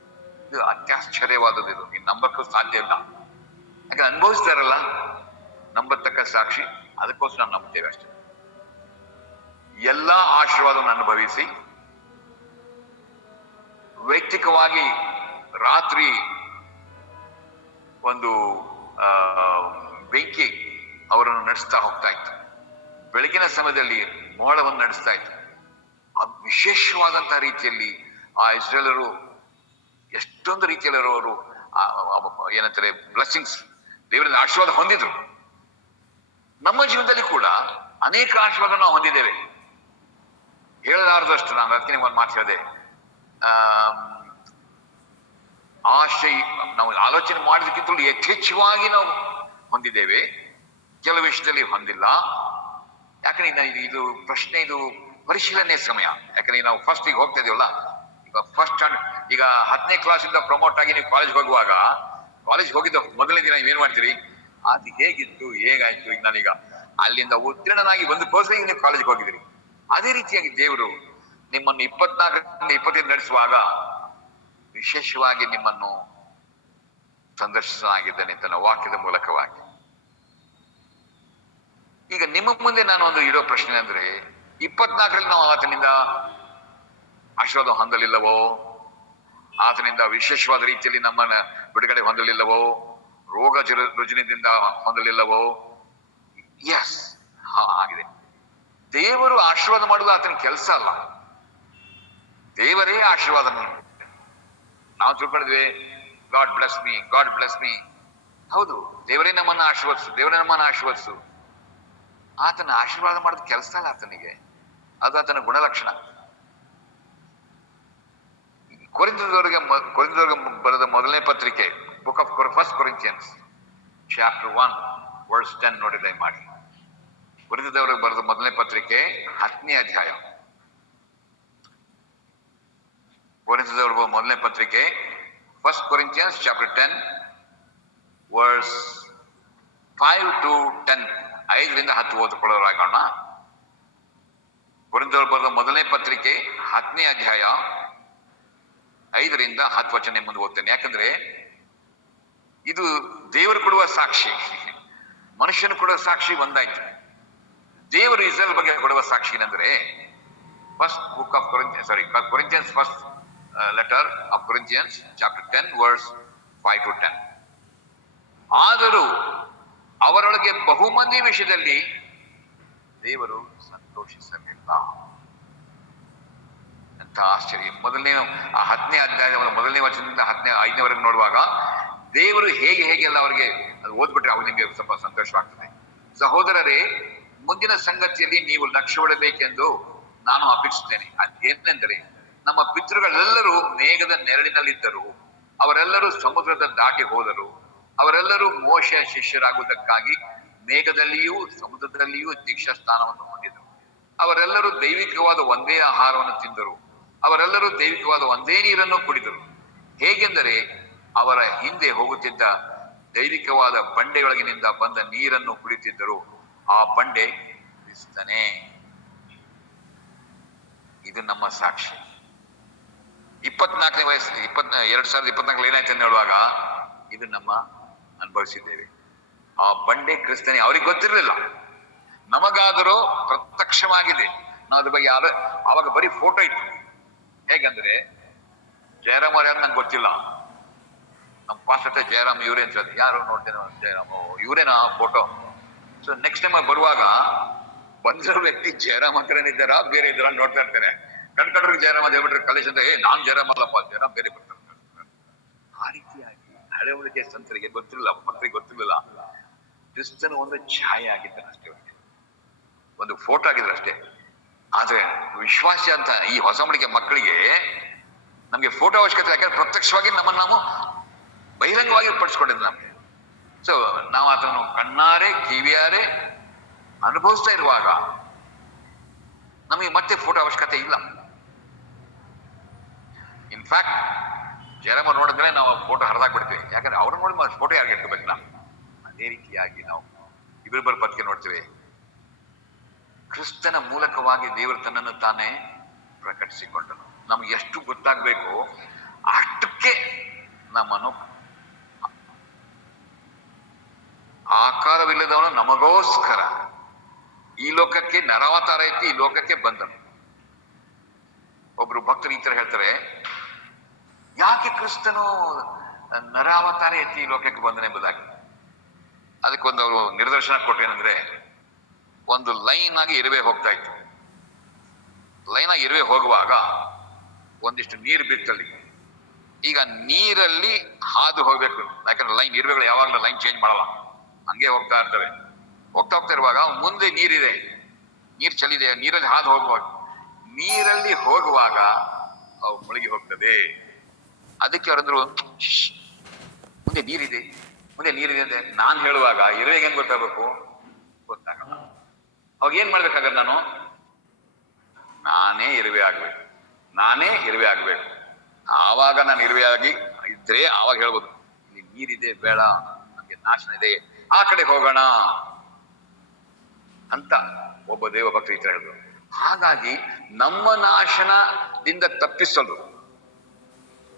ಇದು ಅತ್ಯಾಶ್ಚರ್ಯವಾದದ್ದು. ಇದು ನೀನು ನಂಬಕ್ಕೂ ಸಾಧ್ಯ ಇಲ್ಲ. ಯಾಕೆ ಅನುಭವಿಸ್ತಾರಲ್ಲ, ನಂಬತಕ್ಕ ಸಾಕ್ಷಿ. ಅದಕ್ಕೋಸ್ಕರ ನಾವು ನಂಬ್ತೇವೆ ಅಷ್ಟೇ. ಎಲ್ಲಾ ಆಶೀರ್ವಾದವನ್ನು ಅನುಭವಿಸಿ ವೈಯಕ್ತಿಕವಾಗಿ ರಾತ್ರಿ ಒಂದು ಬೆಂಕಿ ಅವರನ್ನು ನಡೆಸ್ತಾ ಹೋಗ್ತಾ ಇತ್ತು. ಬೆಳಗಿನ ಸಮಯದಲ್ಲಿ ಮೋಡವನ್ನು ನಡೆಸ್ತಾ ಇತ್ತು. ಅದು ವಿಶೇಷವಾದಂತಹ ರೀತಿಯಲ್ಲಿ ಆ ಇಸ್ರೇಲರು ಎಷ್ಟೊಂದು ರೀತಿಯಲ್ಲಿ ಅವರು ಏನಂತಾರೆ ಬ್ಲೆಸ್ಸಿಂಗ್ಸ್, ದೇವರಿಂದ ಆಶೀರ್ವಾದ ಹೊಂದಿದ್ರು. ನಮ್ಮ ಜೀವನದಲ್ಲಿ ಕೂಡ ಅನೇಕ ಆಶೀರ್ವಾದ ನಾವು ಹೊಂದಿದ್ದೇವೆ, ಹೇಳಲಾರದಷ್ಟು. ನಾನು ಅದಕ್ಕೆ ಒಂದು ಮಾತು ಹೇಳಿದೆ, ಆಶೆ ನಾವು ಆಲೋಚನೆ ಮಾಡೋದಕ್ಕಿಂತಲೂ ಯಥೇಚ್ಛವಾಗಿ ನಾವು ಹೊಂದಿದ್ದೇವೆ, ಕೆಲವು ವಿಷಯದಲ್ಲಿ ಹೊಂದಿಲ್ಲ. ಯಾಕಂದ್ರೆ ಇದು ಪ್ರಶ್ನೆ, ಇದು ಪರಿಶೀಲನೆ ಸಮಯ. ಯಾಕಂದ್ರೆ ನಾವು ಫಸ್ಟ್ ಈಗ ಹೋಗ್ತಾ ಇದೀವಲ್ಲ, ಈಗ ಫಸ್ಟ್ ಈಗ 10ನೇ ಕ್ಲಾಸಿಂದ ಪ್ರಮೋಟ್ ಆಗಿ ನೀವು ಕಾಲೇಜ್ ಹೋಗುವಾಗ, ಕಾಲೇಜ್ ಹೋಗಿದ್ದ ಮೊದಲನೇ ದಿನ ನೀವೇನ್ ಮಾಡ್ತೀರಿ, ಅದು ಹೇಗಿತ್ತು ಹೇಗಾಯ್ತು, ಈಗ ನಾನೀಗ ಅಲ್ಲಿಂದ ಉತ್ತೀರ್ಣನಾಗಿ ಒಂದು ಕೋರ್ಸಿಗೆ ನೀವು ಕಾಲೇಜ್ಗೆ ಹೋಗಿದ್ದೀರಿ. ಅದೇ ರೀತಿಯಾಗಿ ದೇವರು ನಿಮ್ಮನ್ನು 24ರಿಂದ 25 ನಡೆಸುವಾಗ ವಿಶೇಷವಾಗಿ ನಿಮ್ಮನ್ನು ಸಂದರ್ಶಿಸಲಾಗಿದ್ದಾನೆ ತನ್ನ ವಾಕ್ಯದ ಮೂಲಕವಾಗಿ. ಈಗ ನಿಮ್ಮ ಮುಂದೆ ನಾನು ಒಂದು ಇಡೋ ಪ್ರಶ್ನೆ ಅಂದ್ರೆ, 24ರಲ್ಲಿ ನಾವು ಆತನಿಂದ ಆಶೀರ್ವಾದ ಹೊಂದಲಿಲ್ಲವೋ, ಆತನಿಂದ ವಿಶೇಷವಾದ ರೀತಿಯಲ್ಲಿ ನಮ್ಮನ್ನ ಬಿಡುಗಡೆ ಹೊಂದಲಿಲ್ಲವೋ, ರೋಗ ರುಜಿನದಿಂದ ಹೊಂದಲಿಲ್ಲವೋ? ಎಸ್, ಆಗಿದೆ. ದೇವರು ಆಶೀರ್ವಾದ ಮಾಡುವುದು ಆತನ ಕೆಲಸ ಅಲ್ಲ, ದೇವರೇ ಆಶೀರ್ವಾದ ಮಾಡುವುದು. ನಾವು ತಿಳ್ಕೊಂಡಿದ್ವಿ God bless me, God bless me. ಹೌದು, ದೇವರೇ ನಮ್ಮನ್ನ ಆಶೀರ್ವದಿಸು, ದೇವರೇ ನಮ್ಮನ್ನ ಆಶೀರ್ವದಿಸು. ಆತನ ಆಶೀರ್ವಾದ ಮಾಡೋದು ಕೆಲಸ ಅಲ್ಲ ಆತನಿಗೆ, ಅದು ಆತನ ಗುಣಲಕ್ಷಣ. ಕೊರಿಂಥದವರಿಗೆ ಬರೆದ ಮೊದಲನೇ ಪತ್ರಿಕೆ, book of first Corinthians chapter 1 verse 10 ನೋಡಿದ್ರೆ ಮಾಡಿ. ಕೊರಿಂಥದವರಿಗೆ ಬರೆದ ಮೊದಲನೇ ಪತ್ರಿಕೆ 10ನೇ ಅಧ್ಯಾಯ. ಕೊರಿಂಥದವರಿಗೆ ಮೊದಲನೇ ಪತ್ರಿಕೆ first Corinthians chapter 10 verse 5 to 10, 5ರಿಂದ 10 ಓದಿಕೊಳ್ಳೋರಾಗೋಣ. ಕೊರಿಂಥದವರಿಗೆ ಬರೆದ ಮೊದಲನೇ ಪತ್ರಿಕೆ 10ನೇ ಅಧ್ಯಾಯ 5ರಿಂದ 10 ವಚನ ಮುಂದೆ ಓದ್ತೇನೆ. ಯಾಕಂದ್ರೆ ಇದು ದೇವರು ಕೊಡುವ ಸಾಕ್ಷಿ, ಮನುಷ್ಯನು ಕೊಡುವ ಸಾಕ್ಷಿ ಒಂದಾಯ್ತು. ದೇವರು ಇಸ್ರೇಲ್ ಬಗ್ಗೆ ಕೊಡುವ ಸಾಕ್ಷಿ ಏನಂದ್ರೆ, first book of Corinthians first letter of Corinthians chapter 10 verse 5 to 10. ಆದರೂ ಅವರೊಳಗೆ ಬಹುಮಂದಿ ವಿಷಯದಲ್ಲಿ ದೇವರು ಸಂತೋಷಿಸಲಿಲ್ಲ. ಅಂತ ಆಶ್ಚರ್ಯ. ಮೊದಲನೇ ಆ 10ನೇ ಅಧ್ಯಾಯದ ಮೊದಲನೇ ವಚನದಿಂದ 5ನೇವರೆಗೆ ನೋಡುವಾಗ ದೇವರು ಹೇಗೆಲ್ಲ ಅವರಿಗೆ ಅದು ಓದ್ಬಿಟ್ರೆ ಅವಾಗ ನಿಮಗೆ ಸ್ವಲ್ಪ ಸಂತೋಷವಾಗ್ತದೆ. ಸಹೋದರರೇ, ಮುಂದಿನ ಸಂಗತಿಯಲ್ಲಿ ನೀವು ಲಕ್ಷ್ಯವಿಡಬೇಕೆಂದು ನಾನು ಅಪೇಕ್ಷಿಸ್ತೇನೆ. ಅದೇನೆಂದರೆ, ನಮ್ಮ ಪಿತೃಗಳೆಲ್ಲರೂ ಮೇಘದ ನೆರಳಿನಲ್ಲಿದ್ದರು, ಅವರೆಲ್ಲರೂ ಸಮುದ್ರದ ದಾಟಿ ಹೋದರು, ಅವರೆಲ್ಲರೂ ಮೋಶೆಯ ಶಿಷ್ಯರಾಗುವುದಕ್ಕಾಗಿ ಮೇಘದಲ್ಲಿಯೂ ಸಮುದ್ರದಲ್ಲಿಯೂ ದೀಕ್ಷಾ ಸ್ಥಾನವನ್ನು ಹೊಂದಿದರು. ಅವರೆಲ್ಲರೂ ದೈವಿಕವಾದ ಒಂದೇ ಆಹಾರವನ್ನು ತಿಂದರು, ಅವರೆಲ್ಲರೂ ದೈವಿಕವಾದ ಒಂದೇ ನೀರನ್ನು ಕುಡಿದರು. ಹೇಗೆಂದರೆ, ಅವರ ಹಿಂದೆ ಹೋಗುತ್ತಿದ್ದ ದೈವಿಕವಾದ ಬಂಡೆಯೊಳಗಿನಿಂದ ಬಂದ ನೀರನ್ನು ಕುಡಿತಿದ್ದರು. ಆ ಬಂಡೆ ಕ್ರಿಸ್ತನೇ. ಇದು ನಮ್ಮ ಸಾಕ್ಷಿ. 24ನೇ ವಯಸ್ಸು 2024 ಏನಾಯ್ತು ಅಂತ ಹೇಳುವಾಗ ಇದು ನಮ್ಮ ಅನುಭವಿಸಿದ್ದೇವೆ. ಆ ಬಂಡೆ ಕ್ರಿಸ್ತನೇ. ಅವ್ರಿಗೆ ಗೊತ್ತಿರಲಿಲ್ಲ, ನಮಗಾದರೂ ಪ್ರತ್ಯಕ್ಷವಾಗಿದೆ. ನಾವು ಅದ್ರ ಬಗ್ಗೆ ಆವಾಗ ಬರೀ ಫೋಟೋ ಇತ್ತು. ಹೇಗಂದ್ರೆ, ಜಯರಾಮ್ ಅವ್ರು ಯಾರು ನಂಗೆ ಗೊತ್ತಿಲ್ಲ, ನಮ್ಮ ಪಾಸ್ಟರ್ ಜಯರಾಮ್ ಇವರೇ ಅಂತ ಹೇಳಿದೆ. ಯಾರು ನೋಡ್ತೇನೆ, ಜಯರಾಮ್ ಇವರೇನಾ ಫೋಟೋ. ಸೊ ನೆಕ್ಸ್ಟ್ ಟೈಮ್ ಬರುವಾಗ ಬಂದಿರೋ ವ್ಯಕ್ತಿ ಜಯರಾಮ್ ಹತ್ರನೇ ಇದ್ದಾರಾ ಬೇರೆ ಇದ್ದಾರ ನೋಡ್ತಾ ಇರ್ತೇನೆ. ಕಣ್ಕಂಡ್ರಿಗೆ ಜಯರಾಮ್ ಅಂತ ಹೇಳ್ಬಿಟ್ರೆ ಕಲೇಶ್ ಅಂತ, ನಾನ್ ಜಯರಾಮ್ ಅಲ್ಲಪ್ಪ, ಜಯರಾಮ್ ಬೇರೆ ಬರ್ತಾರೆ. ಆ ರೀತಿಯಾಗಿ ಹಳೆ ಉಳಿಕೆ ಸಂತರಿಗೆ ಗೊತ್ತಿರಲಿಲ್ಲ, ಭಕ್ತರಿಗೆ ಗೊತ್ತಿರಲಿಲ್ಲ, ಕ್ರಿಸ್ತನ ಒಂದು ಛಾಯೆ ಆಗಿದ್ದಾನೆ ಅಷ್ಟೇ, ಒಂದು ಫೋಟೋ ಆಗಿದ್ರೆ ಅಷ್ಟೇ. ಆದ್ರೆ ವಿಶ್ವಾಸಿ ಅಂತ ಈ ಹೊಸ ಮಳಿಗೆ ಮಕ್ಕಳಿಗೆ ನಮ್ಗೆ ಫೋಟೋ ಅವಶ್ಯಕತೆ, ಯಾಕಂದ್ರೆ ಪ್ರತ್ಯಕ್ಷವಾಗಿ ನಮ್ಮನ್ನು ನಾವು ಬಹಿರಂಗವಾಗಿ ಪಡಿಸ್ಕೊಂಡಿದ್ದು ನಮ್ಗೆ. ಸೊ ನಾವು ಅದನ್ನು ಕಣ್ಣಾರೆ ಕಿವಿಯಾರೆ ಅನುಭವಿಸ್ತಾ ಇರುವಾಗ ನಮಗೆ ಮತ್ತೆ ಫೋಟೋ ಅವಶ್ಯಕತೆ ಇಲ್ಲ. ಇನ್ಫ್ಯಾಕ್ಟ್ ಜಯರಾಮ ನೋಡಿದ್ರೆ ನಾವು ಫೋಟೋ ಹರಿದಾಕ್ಬಿಡ್ತೀವಿ, ಯಾಕಂದ್ರೆ ಅವ್ರನ್ನ ನೋಡಿ ಫೋಟೋ ಯಾರಿಗೆ ಇಟ್ಕೋಬೇಕು ನಾವು. ಅದೇ ರೀತಿಯಾಗಿ ನಾವು ಇಬ್ಬರಿಬ್ಬರು ಬದುಕೆ ನೋಡ್ತೀವಿ. ಕ್ರಿಸ್ತನ ಮೂಲಕವಾಗಿ ದೇವರು ತನ್ನನ್ನು ತಾನೇ ಪ್ರಕಟಿಸಿಕೊಂಡನು. ನಮ್ಗೆ ಎಷ್ಟು ಗೊತ್ತಾಗ್ಬೇಕು ಅಷ್ಟಕ್ಕೆ ನಮ್ಮನ್ನು ಆಕಾರವಿಲ್ಲದವನು ನಮಗೋಸ್ಕರ ಈ ಲೋಕಕ್ಕೆ ನರಾವತಾರ ಎತ್ತಿ ಈ ಲೋಕಕ್ಕೆ ಬಂದನು. ಒಬ್ರು ಭಕ್ತರು ಈ ತರ ಹೇಳ್ತಾರೆ, ಯಾಕೆ ಕ್ರಿಸ್ತನು ನರಾವತಾರ ಎತ್ತಿ ಈ ಲೋಕಕ್ಕೆ ಬಂದನೆಂಬುದಾಗಿ. ಅದಕ್ಕೊಂದು ಅವರು ನಿರ್ದೇಶನ ಕೊಟ್ಟೇನೆಂದ್ರೆ, ಒಂದು ಲೈನ್ ಆಗಿ ಇರುವೆ ಹೋಗ್ತಾ ಇತ್ತು. ಲೈನ್ ಆಗಿ ಇರುವೆ ಹೋಗುವಾಗ ಒಂದಿಷ್ಟು ನೀರು ಬಿತ್ತಲ್ಲಿ. ಈಗ ನೀರಲ್ಲಿ ಹಾದು ಹೋಗ್ಬೇಕು, ಯಾಕಂದ್ರೆ ಲೈನ್ ಇರುವೆಗಳು ಯಾವಾಗಲೂ ಲೈನ್ ಚೇಂಜ್ ಮಾಡಲ್ಲ, ಹಂಗೆ ಹೋಗ್ತಾ ಇರ್ತವೆ. ಹೋಗ್ತಾ ಇರುವಾಗ ಮುಂದೆ ನೀರಿದೆ, ನೀರು ಚಲಿದೆ, ನೀರಲ್ಲಿ ಹಾದು ಹೋಗುವಾಗ ನೀರಲ್ಲಿ ಹೋಗುವಾಗ ಅವು ಮುಳುಗಿ ಹೋಗ್ತದೆ. ಅದಕ್ಕೆ ಅವರಂದ್ರು ಮುಂದೆ ನೀರಿದೆ, ಮುಂದೆ ನೀರಿದೆ ಅಂತ ನಾನ್ ಹೇಳುವಾಗ ಇರುವೆಗೆ ಏನ್ ಗೊತ್ತಾಗಬೇಕು? ಗೊತ್ತಾಗಲ್ಲ. ಅವಾಗ ಏನ್ ಮಾಡ್ಬೇಕಾಗತ್ತೆ? ನಾನೇ ಇರುವೆ ಆಗ್ಬೇಕು, ನಾನೇ ಇರುವೆ ಆಗ್ಬೇಕು. ಆವಾಗ ನಾನು ಇರುವೆ ಆಗಿ ಇದ್ರೆ ಆವಾಗ ಹೇಳ್ಬೋದು, ಇಲ್ಲಿ ನೀರಿದೆ, ಬೇಡ, ನಮ್ಗೆ ನಾಶನ ಇದೆ, ಆ ಕಡೆ ಹೋಗೋಣ ಅಂತ ಒಬ್ಬ ದೇವ ಭಕ್ತ ಈ ತರ ಹೇಳಿದ್ರು. ಹಾಗಾಗಿ ನಮ್ಮ ನಾಶನದಿಂದ ತಪ್ಪಿಸಲು,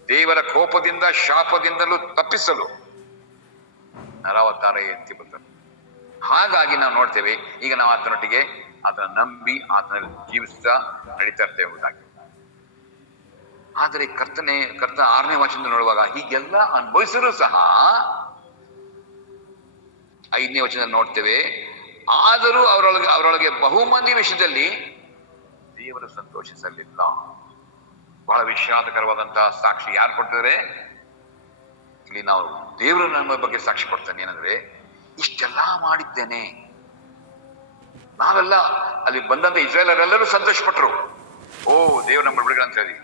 ದೇವರ ಕೋಪದಿಂದ ಶಾಪದಿಂದಲೂ ತಪ್ಪಿಸಲು ನರಾವತಾರ ಎತ್ತಿ ಬಂದರು. ಹಾಗಾಗಿ ನಾವು ನೋಡ್ತೇವೆ, ಈಗ ನಾವು ಆತನೊಟ್ಟಿಗೆ ಆತನ ನಂಬಿ ಆತನಲ್ಲಿ ಜೀವಿಸ್ತಾ ನಡೀತಾ ಇರ್ತೇವೆ ಎಂಬುದಾಗಿ. ಆದರೆ ಕರ್ತನ 6ನೇ ವಚನದಲ್ಲಿ ನೋಡುವಾಗ ಹೀಗೆಲ್ಲ ಅನುಭವಿಸರೂ ಸಹ 5ನೇ ವಚನದಲ್ಲಿ ನೋಡ್ತೇವೆ, ಆದರೂ ಅವರೊಳಗೆ ಬಹುಮಂದಿ ವಿಷಯದಲ್ಲಿ ದೇವರು ಸಂತೋಷಿಸಲಿಲ್ಲ. ಬಹಳ ವಿಷಾದಕರವಾದಂತಹ ಸಾಕ್ಷಿ ಯಾರು ಕೊಡ್ತಾರೆ ಇಲ್ಲಿ? ನಾವು ದೇವರು ನಮ್ಮ ಬಗ್ಗೆ ಸಾಕ್ಷಿ ಕೊಡ್ತಾನೆ. ಏನಂದ್ರೆ, ಇಷ್ಟೆಲ್ಲಾ ಮಾಡಿದ್ದೇನೆ. ನಾವೆಲ್ಲ ಅಲ್ಲಿ ಬಂದಂತ ಇಸ್ರಾಯೇಲರೆಲ್ಲರೂ ಸಂತೋಷ ಪಟ್ರು, ಓ ದೇವ್ರು ನಮ್ಮ ಬಿಡುಗಡೆ ಅಂತ ಹೇಳಿ.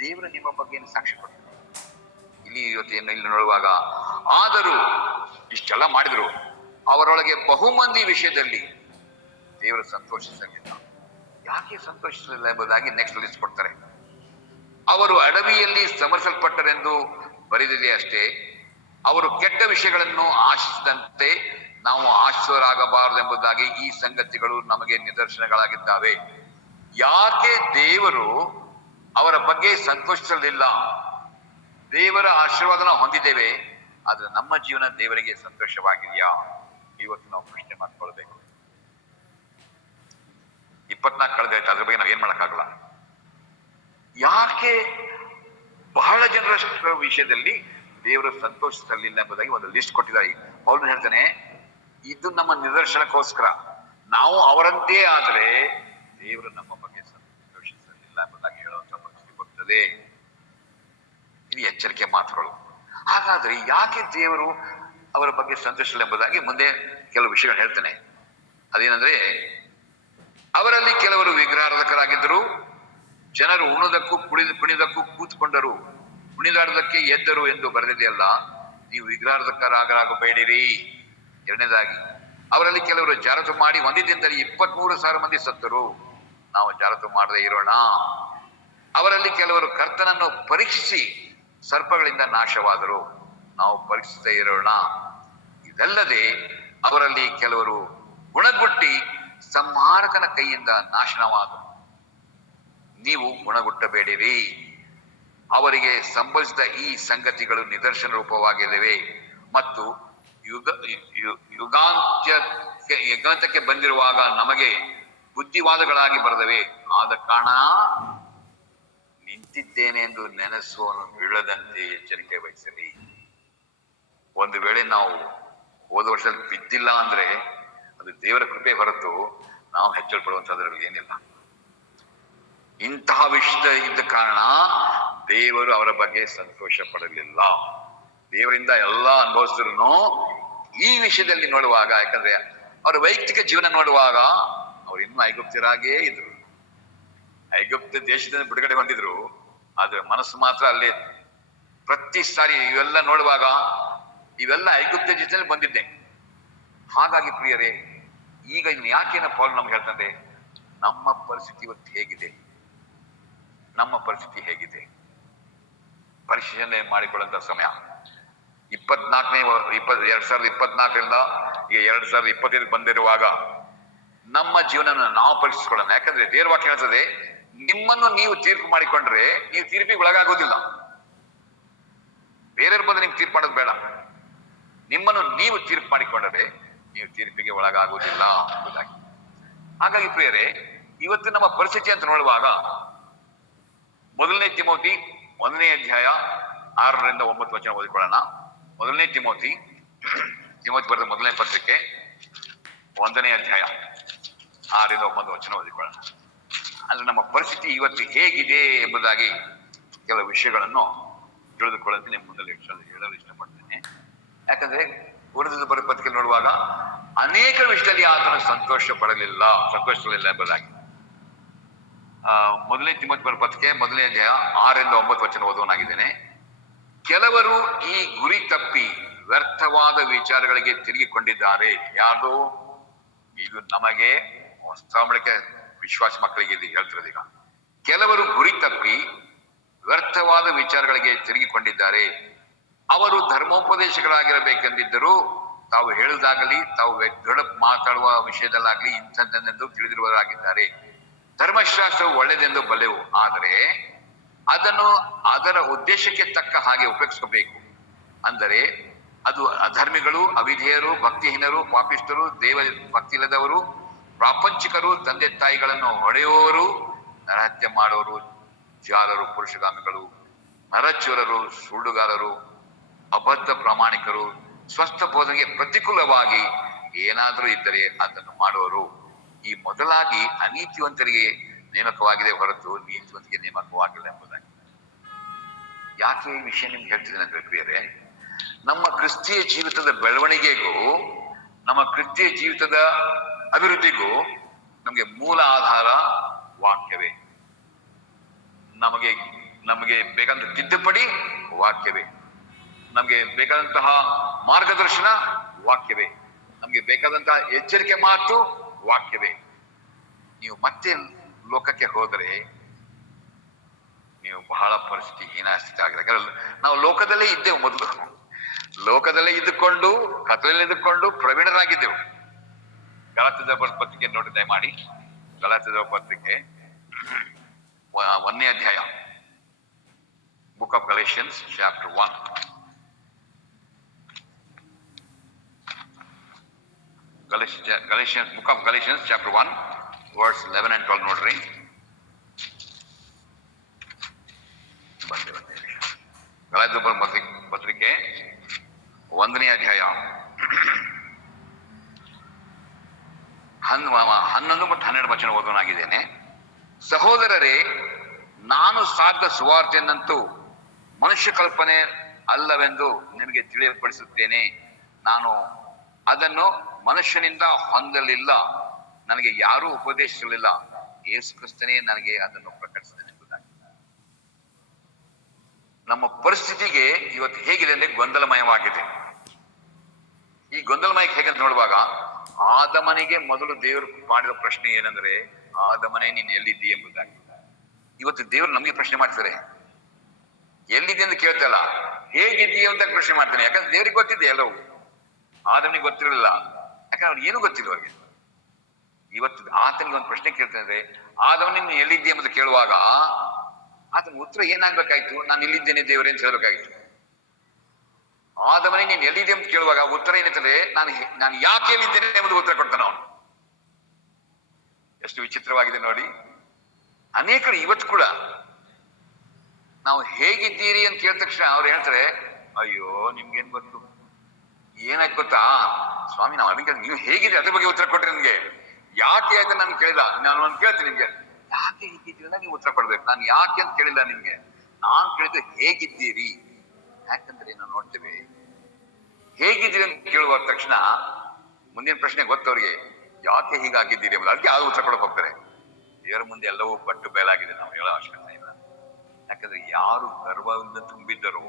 ದೇವರು ನಿಮ್ಮ ಬಗ್ಗೆ ಏನು ಸಾಕ್ಷಿ ಕೊಡ್ತಾರೆ ಇಲ್ಲಿ ಇವತ್ತೇನು ಇಲ್ಲಿ ನೋಡುವಾಗ, ಆದರೂ ಇಷ್ಟೆಲ್ಲ ಮಾಡಿದ್ರು ಅವರೊಳಗೆ ಬಹುಮಂದಿ ವಿಷಯದಲ್ಲಿ ದೇವರು ಸಂತೋಷಿಸಲಿಲ್ಲ. ಯಾಕೆ ಸಂತೋಷಿಸಲಿಲ್ಲ ಎಂಬುದಾಗಿ ನೆಕ್ಸ್ಟ್ ಲಿಸ್ಟ್ ಕೊಡ್ತಾರೆ. ಅವರು ಅಡವಿಯಲ್ಲಿ ಸಮರಿಸಲ್ಪಟ್ಟರೆಂದು ಬರೆದಿದೆ ಅಷ್ಟೇ, ಅವರು ಕೆಟ್ಟ ವಿಷಯಗಳನ್ನು ಆಶಿಸಿದಂತೆ ನಾವು ಆಶಿಸರಾಗಬಾರದು ಎಂಬುದಾಗಿ ಈ ಸಂಗತಿಗಳು ನಮಗೆ ನಿದರ್ಶನಗಳಾಗಿದ್ದಾವೆ. ಯಾಕೆ ದೇವರು ಅವರ ಬಗ್ಗೆ ಸಂತೋಷಿಸಲಿಲ್ಲ? ದೇವರ ಆಶೀರ್ವಾದನ ಹೊಂದಿದ್ದೇವೆ, ಆದ್ರೆ ನಮ್ಮ ಜೀವನ ದೇವರಿಗೆ ಸಂತೋಷವಾಗಿದೆಯಾ? ಇವತ್ತು ನಾವು ಪ್ರಶ್ನೆ ಮಾಡ್ಕೊಳ್ಬೇಕು. 24 ಕಳೆದಾಯ್ತು, ಅದ್ರ ಬಗ್ಗೆ ನಾವೇನ್ ಮಾಡಕ್ಕಾಗಲ್ಲ. ಯಾಕೆ ಬಹಳ ಜನರ ವಿಷಯದಲ್ಲಿ ದೇವರು ಸಂತೋಷಿಸಲಿಲ್ಲ ಎಂಬುದಾಗಿ ಒಂದು ಲಿಸ್ಟ್ ಕೊಟ್ಟಿದ್ದಾರೆ. ಪೌಲನು ಹೇಳ್ತಾನೆ, ಇದು ನಮ್ಮ ನಿದರ್ಶನಕ್ಕೋಸ್ಕರ. ನಾವು ಅವರಂತೆ ಆದ್ರೆ ದೇವರು ನಮ್ಮ ಬಗ್ಗೆ ಸಂತೋಷಿಸಲಿಲ್ಲ ಎಂಬುದಾಗಿ ಹೇಳುವಂತ ಪರಿಸ್ಥಿತಿ ಬರ್ತದೆ. ಇದು ಎಚ್ಚರಿಕೆ ಮಾತುಗಳು. ಹಾಗಾದ್ರೆ ಯಾಕೆ ದೇವರು ಅವರ ಬಗ್ಗೆ ಸಂತೋಷಿಸಲಿಲ್ಲ ಎಂಬುದಾಗಿ ಮುಂದೆ ಕೆಲವು ವಿಷಯಗಳು ಹೇಳ್ತಾನೆ. ಅದೇನಂದ್ರೆ, ಅವರಲ್ಲಿ ಕೆಲವರು ವಿಗ್ರಹಾರಾಧಕರಾಗಿದ್ದರು, ಜನರು ಉಣ್ಣುವುದಕ್ಕೂ ಕುಣಿದಕ್ಕೂ ಕೂತ್ಕೊಂಡರು, ಕುಣಿದಾಡುವುದಕ್ಕೆ ಎದ್ದರು ಎಂದು ಬರೆದಿದೆಯಲ್ಲ. ನೀವು ವಿಗ್ರಹಾರಾಧಕರಾಗಬೇಡಿರಿ. 2ನೇದಾಗಿ, ಅವರಲ್ಲಿ ಕೆಲವರು ಜಾರತು ಮಾಡಿ ಒಂದೇ ದಿನದಲ್ಲಿ 23,000 ಮಂದಿ ಸತ್ತರು. ನಾವು ಜಾರತು ಮಾಡದೇ ಇರೋಣ. ಅವರಲ್ಲಿ ಕೆಲವರು ಕರ್ತನನ್ನು ಪರೀಕ್ಷಿಸಿ ಸರ್ಪಗಳಿಂದ ನಾಶವಾದರು. ನಾವು ಪರೀಕ್ಷಿಸದೇ ಇರೋಣ. ಇದಲ್ಲದೆ ಅವರಲ್ಲಿ ಕೆಲವರು ಗುಣಗುಟ್ಟಿ ಸಂಹಾರಕನ ಕೈಯಿಂದ ನಾಶನವಾದರು. ನೀವು ಗುಣಗುಟ್ಟಬೇಡಿರಿ. ಅವರಿಗೆ ಸಂಭವಿಸಿದ ಈ ಸಂಗತಿಗಳು ನಿದರ್ಶನ ರೂಪವಾಗಿವೆ ಮತ್ತು ಯುಗಾಂತಕ್ಕೆ ಬಂದಿರುವಾಗ ನಮಗೆ ಬುದ್ಧಿವಾದಗಳಾಗಿ ಬರೆದವೆ. ಆದ ಕಾರಣ ನಿಂತಿದ್ದೇನೆ ಎಂದು ನೆನೆಸುವನು ಬೀಳದಂತೆ ಎಚ್ಚರಿಕೆ ವಹಿಸಲಿ. ಒಂದು ವೇಳೆ ನಾವು ಹೋದ ವರ್ಷದಲ್ಲಿ ಬಿದ್ದಿಲ್ಲ ಅಂದ್ರೆ ಅದು ದೇವರ ಕೃಪೆ ಹೊರತು ನಾವು ಹೆಚ್ಚಳು ಪಡುವಂತದ್ರಲ್ಲಿ ಏನಿಲ್ಲ. ಇಂತಹ ವಿಷಯ ಇದ್ದ ಕಾರಣ ದೇವರು ಅವರ ಬಗ್ಗೆ ಸಂತೋಷ ಪಡಲಿಲ್ಲ. ದೇವರಿಂದ ಎಲ್ಲ ಅನುಭವಿಸಿದ್ರು ಈ ವಿಷಯದಲ್ಲಿ ನೋಡುವಾಗ, ಯಾಕಂದ್ರೆ ಅವರ ವೈಯಕ್ತಿಕ ಜೀವನ ನೋಡುವಾಗ ಅವ್ರು ಇನ್ನೂ ಐಗುಪ್ತರಾಗೇ ಇದ್ರು. ಐಗುಪ್ತ ದೇಶದಿಂದ ಬಿಡುಗಡೆ ಹೊಂದಿದ್ರು, ಆದ್ರೆ ಮನಸ್ಸು ಮಾತ್ರ ಅಲ್ಲೇ. ಪ್ರತಿ ಸಾರಿ ಇವೆಲ್ಲ ನೋಡುವಾಗ ಇವೆಲ್ಲ ಐಗುಪ್ತ ದೇಶದಲ್ಲಿ ಬಂದಿದ್ದೆ. ಹಾಗಾಗಿ ಪ್ರಿಯರೇ, ಈಗ ಇನ್ನು ಯಾಕೇನ ಪೌಲ್ ನಮ್ಗೆ ಹೇಳ್ತಂದ್ರೆ, ನಮ್ಮ ಪರಿಸ್ಥಿತಿ ಇವತ್ತು ಹೇಗಿದೆ, ನಮ್ಮ ಪರಿಸ್ಥಿತಿ ಹೇಗಿದೆ ಪರಿಶೀಲನೆ ಮಾಡಿಕೊಳ್ಳುವಂತ ಸಮಯ. 2024ರಿಂದ ಈಗ 2025 ಬಂದಿರುವಾಗ ನಮ್ಮ ಜೀವನ ನಾವು ಪರೀಕ್ಷಿಸಿಕೊಳ್ಳೋಣ. ಯಾಕಂದ್ರೆ ದೇವರ ವಾಕ್ಯ ಹೇಳ್ತದೆ, ನಿಮ್ಮನ್ನು ನೀವು ತೀರ್ಪು ಮಾಡಿಕೊಂಡ್ರೆ ನೀವು ತೀರ್ಪಿಗೆ ಒಳಗಾಗೋದಿಲ್ಲ. ಬೇರೆಯವ್ರ ಬಂದು ನಿಮ್ಗೆ ತೀರ್ಪು ಮಾಡೋದು ಬೇಡ. ನಿಮ್ಮನ್ನು ನೀವು ತೀರ್ಪು ಮಾಡಿಕೊಂಡರೆ ನೀವು ತೀರ್ಪಿಗೆ ಒಳಗಾಗುವುದಿಲ್ಲ ಎಂಬುದಾಗಿ. ಹಾಗಾಗಿ ಪ್ರಿಯರೇ, ಇವತ್ತು ನಮ್ಮ ಪರಿಸ್ಥಿತಿ ಅಂತ ನೋಡುವಾಗ 1ನೇ ತಿಮೋತಿ 1ನೇ ಅಧ್ಯಾಯ 6ರಿಂದ 9 ವಚನ ಓದಿಕೊಳ್ಳೋಣ. 1ನೇ ತಿಮೋತಿ ಬರೆದ 1ನೇ ಪತ್ರಿಕೆ 1ನೇ ಅಧ್ಯಾಯ 6ರಿಂದ 9 ವಚನ ಓದಿಕೊಳ್ಳೋಣ. ಅಂದ್ರೆ ನಮ್ಮ ಪರಿಸ್ಥಿತಿ ಇವತ್ತು ಹೇಗಿದೆ ಎಂಬುದಾಗಿ ಕೆಲವು ವಿಷಯಗಳನ್ನು ತಿಳಿದುಕೊಳ್ಳಂತೆ ನಿಮ್ಮ ಮುಂದೆ ಹೇಳಲು ಇಷ್ಟಪಡ್ತೇನೆ. ಯಾಕಂದ್ರೆ ಉಳಿದ ಪತ್ರಿಕೆ ನೋಡುವಾಗ ಅನೇಕ ವಿಷಯದಲ್ಲಿ ಆತನು ಸಂತೋಷಪಡಲಿಲ್ಲ ಎಂಬುದಾಗಿ. ಮೊದಲನೇ ತಿಮೋಥೆಯ ಪತ್ರಿಕೆ 1ನೇ ಅಧ್ಯಾಯ 6ರಿಂದ 9 ವಚನ ಓದುವನಾಗಿದ್ದೇನೆ. ಕೆಲವರು ಈ ಗುರಿ ತಪ್ಪಿ ವ್ಯರ್ಥವಾದ ವಿಚಾರಗಳಿಗೆ ತಿರುಗಿಕೊಂಡಿದ್ದಾರೆ. ಯಾವುದು ಇದು? ನಮಗೆ ಹೊಸ ವಿಶ್ವಾಸ ಮಕ್ಕಳಿಗೆ ಇದು ಹೇಳ್ತಿರೋದು. ಈಗ ಕೆಲವರು ಗುರಿ ತಪ್ಪಿ ವ್ಯರ್ಥವಾದ ವಿಚಾರಗಳಿಗೆ ತಿರುಗಿಕೊಂಡಿದ್ದಾರೆ. ಅವರು ಧರ್ಮೋಪದೇಶಗಳಾಗಿರಬೇಕೆಂದಿದ್ದರೂ ತಾವು ಹೇಳುವುದಾಗಲಿ ತಾವು ದೃಢ ಮಾತಾಡುವ ವಿಷಯದಲ್ಲಾಗಲಿ ಇಂಥದ್ದೆಂದು ತಿಳಿದಿರುವವರಾಗಿದ್ದಾರೆ. ಧರ್ಮಶಾಸ್ತ್ರವು ಒಳ್ಳೆಯದೆಂದು ಬಲ್ಲೆವು, ಆದರೆ ಅದನ್ನು ಅದರ ಉದ್ದೇಶಕ್ಕೆ ತಕ್ಕ ಹಾಗೆ ಉಪಯೋಗಿಸಬೇಕು. ಅಂದರೆ ಅದು ಅಧರ್ಮಿಗಳು, ಅವಿಧೇಯರು, ಭಕ್ತಿಹೀನರು, ಪಾಪಿಷ್ಠರು, ದೇವ ಭಕ್ತಿ ಇಲ್ಲದವರು, ಪ್ರಾಪಂಚಿಕರು, ತಂದೆ ತಾಯಿಗಳನ್ನು ಹೊಡೆಯುವವರು, ನರಹತ್ಯೆ ಮಾಡುವವರು, ಜಾಲರು, ಪುರುಷಗಾಮಿಗಳು, ನರಚೂರರು, ಸುಳ್ಳುಗಾರರು, ಅಬದ್ಧ ಪ್ರಾಮಾಣಿಕರು, ಸ್ವಸ್ಥ ಬೋಧನೆಗೆ ಪ್ರತಿಕೂಲವಾಗಿ ಏನಾದರೂ ಇದ್ದರೆ ಅದನ್ನು ಮಾಡುವರು. ಈ ಮೊದಲಾಗಿ ಅನೀತಿವಂತರಿಗೆ ನೇಮಕವಾಗಿದೆ ಹೊರತು ನೀತಿವಂತಿಗೆ ನೇಮಕವಾಗಿಲ್ಲ ಎಂಬುದಾಗಿ. ಯಾಕೆ ಈ ವಿಷಯ ನಿಮ್ಗೆ ಹೇಳ್ತಿದ್ದೇನೆ ಅಂದ್ರೆ ಪ್ರಿಯರೇ, ನಮ್ಮ ಕ್ರಿಸ್ತಿಯ ಜೀವಿತದ ಬೆಳವಣಿಗೆಗೂ ನಮ್ಮ ಕ್ರಿಸ್ತಿಯ ಜೀವಿತದ ಅಭಿವೃದ್ಧಿಗೂ ನಮಗೆ ಮೂಲ ಆಧಾರ ವಾಕ್ಯವೇ. ನಮಗೆ ಬೇಕಾದಂತಹ ತಿದ್ದುಪಡಿ ವಾಕ್ಯವೇ. ನಮಗೆ ಬೇಕಾದಂತಹ ಮಾರ್ಗದರ್ಶನ ವಾಕ್ಯವೇ. ನಮಗೆ ಬೇಕಾದಂತಹ ಎಚ್ಚರಿಕೆ ಮಾತು ವಾಕ್ಯವೇ. ನೀವು ಮತ್ತೆ ಲೋಕಕ್ಕೆ ಹೋದರೆ ನೀವು ಬಹಳ ಪರಿಸ್ಥಿತಿ ಹೀನಾಸ್ಥಿತಿ ಆಗಿದೆ. ನಾವು ಲೋಕದಲ್ಲೇ ಇದ್ದೆವು, ಮೊದಲು ಲೋಕದಲ್ಲೇ ಇದ್ದುಕೊಂಡು ಕತ್ತಲಲ್ಲಿ ಇದ್ದುಕೊಂಡು ಪ್ರವೀಣರಾಗಿದ್ದೆವು. ಗಲಾತ್ಯದ ಪತ್ರಿಕೆ ನೋಡಿ ದಯಮಾಡಿ. ಗಲಾತ್ಯದ ಪತ್ರಿಕೆ 1ನೇ ಅಧ್ಯಾಯ, book of Galatians chapter 1. Galatians, book of Galatians chapter 1 verse 11 and 12 ನೋಡ್ರಿ. ಗಲಾತ್ಯ ಪತ್ರಿಕೆ 1ನೇ ಅಧ್ಯಾಯ 11 ಮತ್ತು 12 ವಚನ ಓದೋನಾಗಿದ್ದೇನೆ. ಸಹೋದರರೇ, ನಾನು ಸಾಧ್ಯ ಸುವಾರ್ತೆಯನ್ನಂತೂ ಮನುಷ್ಯ ಕಲ್ಪನೆ ಅಲ್ಲವೆಂದು ನಿಮಗೆ ತಿಳಿಯಪಡಿಸುತ್ತೇನೆ. ನಾನು ಅದನ್ನು ಮನುಷ್ಯನಿಂದ ಹೊಂದಲಿಲ್ಲ, ನನಗೆ ಯಾರೂ ಉಪದೇಶಿಸಲಿಲ್ಲ, ಯೇಸು ಕ್ರಿಸ್ತನೇ ನನಗೆ ಅದನ್ನು ಪ್ರಕಟಿಸಿದ್ದೇನೆ ಎಂಬುದಾಗಿ. ನಮ್ಮ ಪರಿಸ್ಥಿತಿಗೆ ಇವತ್ತು ಹೇಗಿದೆ ಅಂದ್ರೆ ಗೊಂದಲಮಯವಾಗಿದೆ. ಈ ಗೊಂದಲಮಯಕ್ಕೆ ಹೇಗೆ ಅಂತ ನೋಡುವಾಗ, ಆದಮನಿಗೆ ಮೊದಲು ದೇವರು ಮಾಡಿದ ಪ್ರಶ್ನೆ ಏನಂದ್ರೆ, ಆದಮನೇ ನೀನು ಎಲ್ಲಿದ್ದೀ ಎಂಬುದಾಗಿ. ಇವತ್ತು ದೇವರು ನಮಗೆ ಪ್ರಶ್ನೆ ಮಾಡ್ತಾರೆ, ಎಲ್ಲಿದೆ ಅಂತ ಕೇಳ್ತಲ್ಲ, ಹೇಗಿದ್ದೀಯ ಅಂತ ಪ್ರಶ್ನೆ ಮಾಡ್ತಾನೆ. ಯಾಕಂದ್ರೆ ದೇವ್ರಿಗೆ ಗೊತ್ತಿದೆ ಎಲ್ಲವೂ, ಆದಮನಿಗೆ ಗೊತ್ತಿರಲಿಲ್ಲ. ಯಾಕಂದ್ರೆ ಅವ್ನಿಗೆ ಏನು ಗೊತ್ತಿಲ್ಲ ಅವ್ರಿಗೆ. ಇವತ್ತು ಆತನಿಗೆ ಒಂದು ಪ್ರಶ್ನೆ ಕೇಳ್ತಾನೆ, ಆದವನಿಗೆ ನೀನು ಎಲ್ಲಿದ್ದೆ ಎಂಬುದು ಕೇಳುವಾಗ ಆತನ ಉತ್ತರ ಏನಾಗ್ಬೇಕಾಯ್ತು? ನಾನು ಇಲ್ಲಿದ್ದೇನೆ ದೇವರೇ ಅಂತ ಹೇಳ್ಬೇಕಾಯ್ತು. ಆದವನಿಗೆ ನೀನು ಎಲ್ಲಿದೆ ಅಂತ ಕೇಳುವಾಗ ಉತ್ತರ ಏನಿರ್ತದೆ, ನಾನು ಯಾಕೆ ಎಲ್ಲಿದ್ದೇನೆ ಎಂಬುದು ಉತ್ತರ ಕೊಡ್ತಾನೆ ಅವನು. ಎಷ್ಟು ವಿಚಿತ್ರವಾಗಿದೆ ನೋಡಿ. ಅನೇಕರು ಇವತ್ತು ಕೂಡ ನಾವು ಹೇಗಿದ್ದೀರಿ ಅಂತ ಕೇಳಿದ ತಕ್ಷಣ ಅವ್ರು ಹೇಳ್ತಾರೆ, ಅಯ್ಯೋ ನಿಮ್ಗೇನ್ ಗೊತ್ತು, ಏನಾಯ್ತು ಗೊತ್ತಾ ಸ್ವಾಮಿ, ನಾವು ಅದಕ್ಕೆ ನೀವು ಹೇಗಿದ್ದೀರಿ ಅದ್ರ ಬಗ್ಗೆ ಉತ್ತರ ಕೊಟ್ರಿ. ನಿಮ್ಗೆ ಯಾಕೆ ಅಂತ ನಾನು ಕೇಳಿದ, ನಾನು ಒಂದು ಕೇಳ್ತೀನಿ ನಿಮ್ಗೆ, ಯಾಕೆ ಹೀಗಿದ್ದೀರ ನೀವು ಉತ್ತರ ಕೊಡ್ಬೇಕು. ನಾನು ಯಾಕೆ ಅಂತ ಕೇಳಿಲ್ಲ ನಿಮ್ಗೆ, ನಾನು ಕೇಳಿದ್ದು ಹೇಗಿದ್ದೀರಿ. ಯಾಕಂದ್ರೆ ನಾವು ನೋಡ್ತೇವೆ, ಹೇಗಿದ್ದೀರಿ ಅಂತ ಕೇಳುವ ತಕ್ಷಣ ಮುಂದಿನ ಪ್ರಶ್ನೆ ಗೊತ್ತವ್ರಿಗೆ, ಯಾಕೆ ಹೀಗಾಗಿದ್ದೀರಿ ಎಂಬುದು. ಅದಕ್ಕೆ ಯಾರು ಉತ್ತರ ಕೊಡಕ್ ಹೋಗ್ತಾರೆ. ದೇವರ ಮುಂದೆ ಎಲ್ಲವೂ ಬಟ್ಟು ಬಯಲಾಗಿದೆ, ನಾವು ಹೇಳೋ ಅವಶ್ಯಕತೆ ಇಲ್ಲ. ಯಾಕಂದ್ರೆ ಯಾರು ಗರ್ವದಿಂದ ತುಂಬಿದ್ದರೋ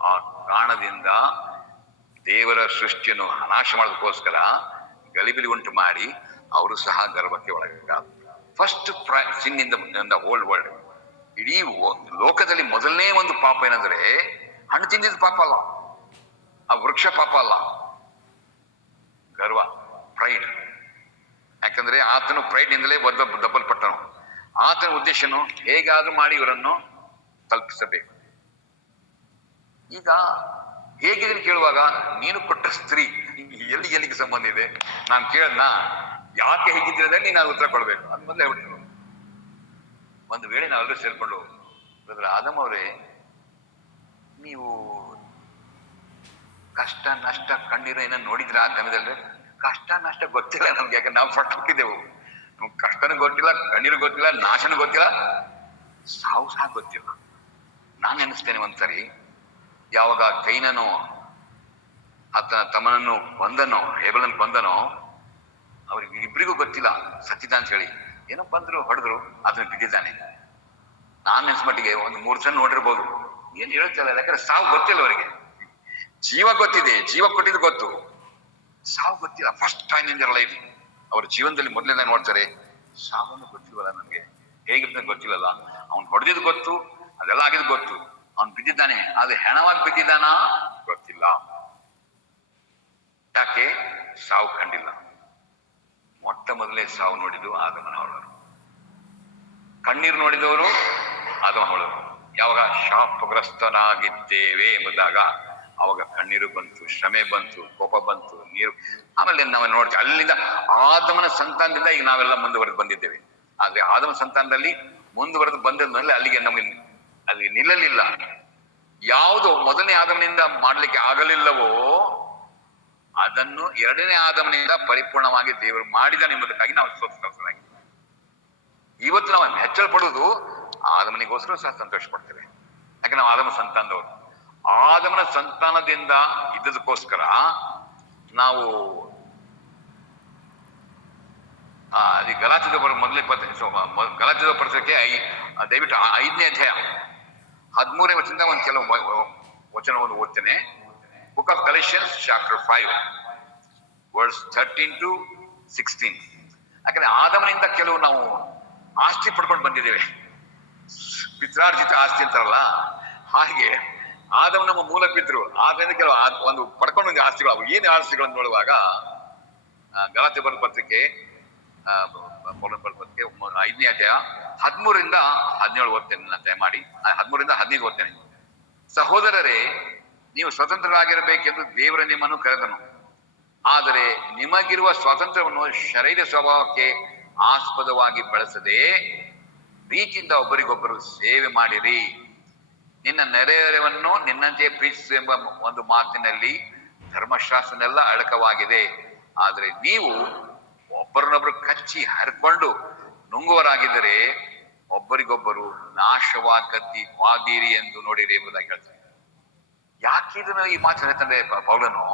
ಆ ಕಾರಣದಿಂದ ದೇವರ ಸೃಷ್ಟಿಯನ್ನು ನಾಶ ಮಾಡೋದಕ್ಕೋಸ್ಕರ ಗಲಿಬಿಲಿ ಉಂಟು ಮಾಡಿ ಅವರು ಸಹ ಗರ್ವಕ್ಕೆ ಒಳಗಾದ. First sin in the whole world. ಇಡೀ ಲೋಕದಲ್ಲಿ ಮೊದಲನೇ ಒಂದು ಪಾಪ ಏನಂದ್ರೆ ಹಣ್ಣು ತಿಂದಿದ್ದ ಪಾಪ ಅಲ್ಲ, ಆ ವೃಕ್ಷ ಪಾಪ ಅಲ್ಲ, ಗರ್ವ, ಪ್ರೈಡ್. ಯಾಕಂದ್ರೆ ಆತನು ಪ್ರೈಡ್ನಿಂದಲೇ ದಬ್ಬಲ್ಪಟ್ಟನು. ಆತನ ಉದ್ದೇಶನು ಹೇಗಾದ್ರೂ ಮಾಡಿ ಇವರನ್ನು ತಲುಪಿಸಬೇಕು. ಈಗ ಹೇಗಿದ್ರೆ ಕೇಳುವಾಗ, ನೀನು ಕೊಟ್ಟ ಸ್ತ್ರೀ ಎಲ್ಲಿಗೆ ಸಂಬಂಧ ಇದೆ? ನಾನು ಕೇಳದ್ನ ಯಾಕೆ ಹೇಗಿದ್ರೆ ನೀನು ಅದು ಉತ್ತರ ಕೊಡ್ಬೇಕು. ಅದು ಮೊದಲೇ ಹೇಳ್ಬಿಟ್ಟು, ಒಂದು ವೇಳೆ ನಾವೆಲ್ಲರೂ ಸೇರ್ಕೊಂಡು, ಬ್ರದರ್ ಆದಮ್ ಅವರೇ, ನೀವು ಕಷ್ಟ ನಷ್ಟ ಕಣ್ಣೀರ ಏನೋ ನೋಡಿದ್ರ ಆ ಸಮಯದಲ್ಲಿ? ಕಷ್ಟ ನಷ್ಟ ಗೊತ್ತಿಲ್ಲ ನಮ್ಗೆ, ಯಾಕಂದ್ರೆ ನಾವು ಹೊರಟು ಹೋಗಿದ್ದೆವು. ಕಷ್ಟನೂ ಗೊತ್ತಿಲ್ಲ, ಕಣ್ಣೀರು ಗೊತ್ತಿಲ್ಲ, ನಾಶನೂ ಗೊತ್ತಿಲ್ಲ, ಸಾವು ಸಹ ಗೊತ್ತಿಲ್ಲ. ನಾನು ನೆನೆಸ್ತೇನೆ ಒಂದ್ಸರಿ, ಯಾವಾಗ ಕೈನನು ಆತನ ತಮ್ಮನನ್ನು ಕೊಂದನೋ, ಹೇಬಲನ್ನು ಕೊಂದನೋ, ಅವ್ರಿಗೆ ಇಬ್ಬರಿಗೂ ಗೊತ್ತಿಲ್ಲ ಸತ್ತಿದ್ದ ಅಂತ ಹೇಳಿ. ಏನೋ ಬಂದ್ರು, ಹೊಡೆದ್ರು, ಅದನ್ನ ಬಿದ್ದಿದ್ದಾನೆ. ನಾನ್ ನೆನ್ಸ್ ಮಟ್ಟಿಗೆ ಒಂದು 3 ಜನ ನೋಡಿರ್ಬೋದು. ಏನ್ ಹೇಳ್ತಿಲ್ಲ, ಯಾಕಂದ್ರೆ ಸಾವು ಗೊತ್ತಿಲ್ಲ ಅವರಿಗೆ. ಜೀವ ಗೊತ್ತಿದೆ, ಜೀವ ಕೊಟ್ಟಿದ್ದು ಗೊತ್ತು, ಸಾವು ಗೊತ್ತಿಲ್ಲ. First time in their life ಅವ್ರ ಜೀವನದಲ್ಲಿ ಮೊದಲನೇ ನೋಡ್ತಾರೆ, ಸಾವನ್ನು ಗೊತ್ತಿಲ್ವಲ್ಲ ನನ್ಗೆ, ಹೇಗಿರ್ತದೆ ಗೊತ್ತಿಲ್ಲಲ್ಲ. ಅವ್ನು ಹೊಡೆದಿದ್ದು ಗೊತ್ತು, ಅದೆಲ್ಲ ಆಗಿದ್ದು ಗೊತ್ತು, ಅವ್ನು ಬಿದ್ದಿದ್ದಾನೆ, ಅದು ಹೆಣವಾಗಿ ಬಿದ್ದಿದ್ದಾನ ಗೊತ್ತಿಲ್ಲ. ಯಾಕೆ? ಸಾವು ಕಂಡಿಲ್ಲ. ಮೊಟ್ಟ ಮೊದಲೇ ಸಾವು ನೋಡಿದ್ದು ಆದಮನ ಅವಳರು. ಕಣ್ಣೀರು ನೋಡಿದವರು ಆದಮ ಅವಳರು. ಯಾವಾಗ ಶಾಪಗ್ರಸ್ತನಾಗಿದ್ದೇವೆ ಎಂಬುದಾಗ ಅವಾಗ ಕಣ್ಣೀರು ಬಂತು, ಶ್ರಮೆ ಬಂತು, ಕೋಪ ಬಂತು, ನೀರು. ಆಮೇಲೆ ನಾವು ನೋಡ್ತೀವಿ, ಅಲ್ಲಿಂದ ಆದಮನ ಸಂತಾನದಿಂದ ಈಗ ನಾವೆಲ್ಲ ಮುಂದುವರೆದು ಬಂದಿದ್ದೇವೆ. ಆದ್ರೆ ಆದಮ ಸಂತಾನದಲ್ಲಿ ಮುಂದುವರೆದು ಬಂದಿದ್ಮೇಲೆ ಅಲ್ಲಿಗೆ ನಮಗೆ ಅಲ್ಲಿ ನಿಲ್ಲಲಿಲ್ಲ. ಯಾವುದು ಮೊದಲನೇ ಆದಮನಿಂದ ಮಾಡ್ಲಿಕ್ಕೆ ಆಗಲಿಲ್ಲವೋ ಅದನ್ನು ಎರಡನೇ ಆದಮನಿಂದ ಪರಿಪೂರ್ಣವಾಗಿ ದೇವರು ಮಾಡಿದ ಎಂಬುದಕ್ಕಾಗಿ ನಾವು ಸ್ತೋತ್ರಸಲಾಗಿದೆ. ಇವತ್ತು ನಾವು ಹೆಚ್ಚಳ ಪಡುವುದು ಆದಮನಿಗೋಸ್ಕರ ಸಹ ಸಂತೋಷ ಪಡ್ತೇವೆ. ಯಾಕೆ ನಾವು ಆದಮ ಸಂತಾನದವರು. ಆದಮನ ಸಂತಾನದಿಂದ ಇದ್ದದಕ್ಕೋಸ್ಕರ ನಾವು ಗಲಾತ್ಯದ ಮೊದಲನೇ ಗಲಾತ್ಯದ ಪತ್ರಕ್ಕೆ ದಯವಿಟ್ಟು 5ನೇ ಅಧ್ಯಾಯ 13ನೇ ವಚನದಿಂದ ಒಂದು ಕೆಲವು ವಚನವನ್ನು ಓದ್ತೇನೆ. Book of Galatians chapter 5 verse 13 to 16. ಯಾಕಂದ್ರೆ ಆದಮನಿಂದ ಕೆಲವು ನಾವು ಆಸ್ತಿ ಪಡ್ಕೊಂಡು ಬಂದಿದ್ದೇವೆ, ಪಿತ್ರಾರ್ಜಿತ ಆಸ್ತಿ ಅಂತಾರಲ್ಲ ಹಾಗೆ. ಆದಮ ನಮ್ಮ ಮೂಲ ಪಿತೃ, ಆದ್ರಿಂದ ಕೆಲವು ಒಂದು ಪಡ್ಕೊಂಡು ಬಂದ ಆಸ್ತಿಗಳು. ಏನು ಆಸ್ತಿಗಳನ್ನು ನೋಡುವಾಗ ಗಲಾತ್ಯ ಬರೆದ ಪತ್ರಿಕೆ 5ನೇ ಅಧ್ಯಾಯ 13ರಿಂದ 17 ಓದ್ತೇನೆ ನಾನು, ದಯಮಾಡಿ 13ರಿಂದ 15 ಓದ್ತೇನೆ. ಸಹೋದರರೇ, ನೀವು ಸ್ವತಂತ್ರರಾಗಿರಬೇಕೆಂದು ದೇವರ ನಿಮ್ಮನ್ನು ಕರೆದನು. ಆದರೆ ನಿಮಗಿರುವ ಸ್ವಾತಂತ್ರ್ಯವನ್ನು ಶರೀರ ಸ್ವಭಾವಕ್ಕೆ ಆಸ್ಪದವಾಗಿ ಬಳಸದೆ ಪ್ರೀತಿಯಿಂದ ಒಬ್ಬರಿಗೊಬ್ಬರು ಸೇವೆ ಮಾಡಿರಿ. ನಿನ್ನ ನೆರೆಯವರನ್ನು ನಿನ್ನಂತೆ ಪ್ರೀತಿಸು ಎಂಬ ಒಂದು ಮಾತಿನಲ್ಲಿ ಧರ್ಮಶಾಸ್ತ್ರನೆಲ್ಲ ಅಡಕವಾಗಿದೆ. ಆದರೆ ನೀವು ಒಬ್ಬರನ್ನೊಬ್ಬರು ಕಚ್ಚಿ ಹರ್ಕೊಂಡು ನುಂಗುವರಾಗಿದ್ದರೆ ಒಬ್ಬರಿಗೊಬ್ಬರು ನಾಶವಾಗೀರಿ ಎಂದು ನೋಡಿರಿ ಎಂಬುದಾಗಿ ಹೇಳ್ತಾರೆ. ಯಾಕೆ ಇದನ್ನು ಈ ಮಾತು ಹೇಳ್ತಾನೆ ಪೌಲನು?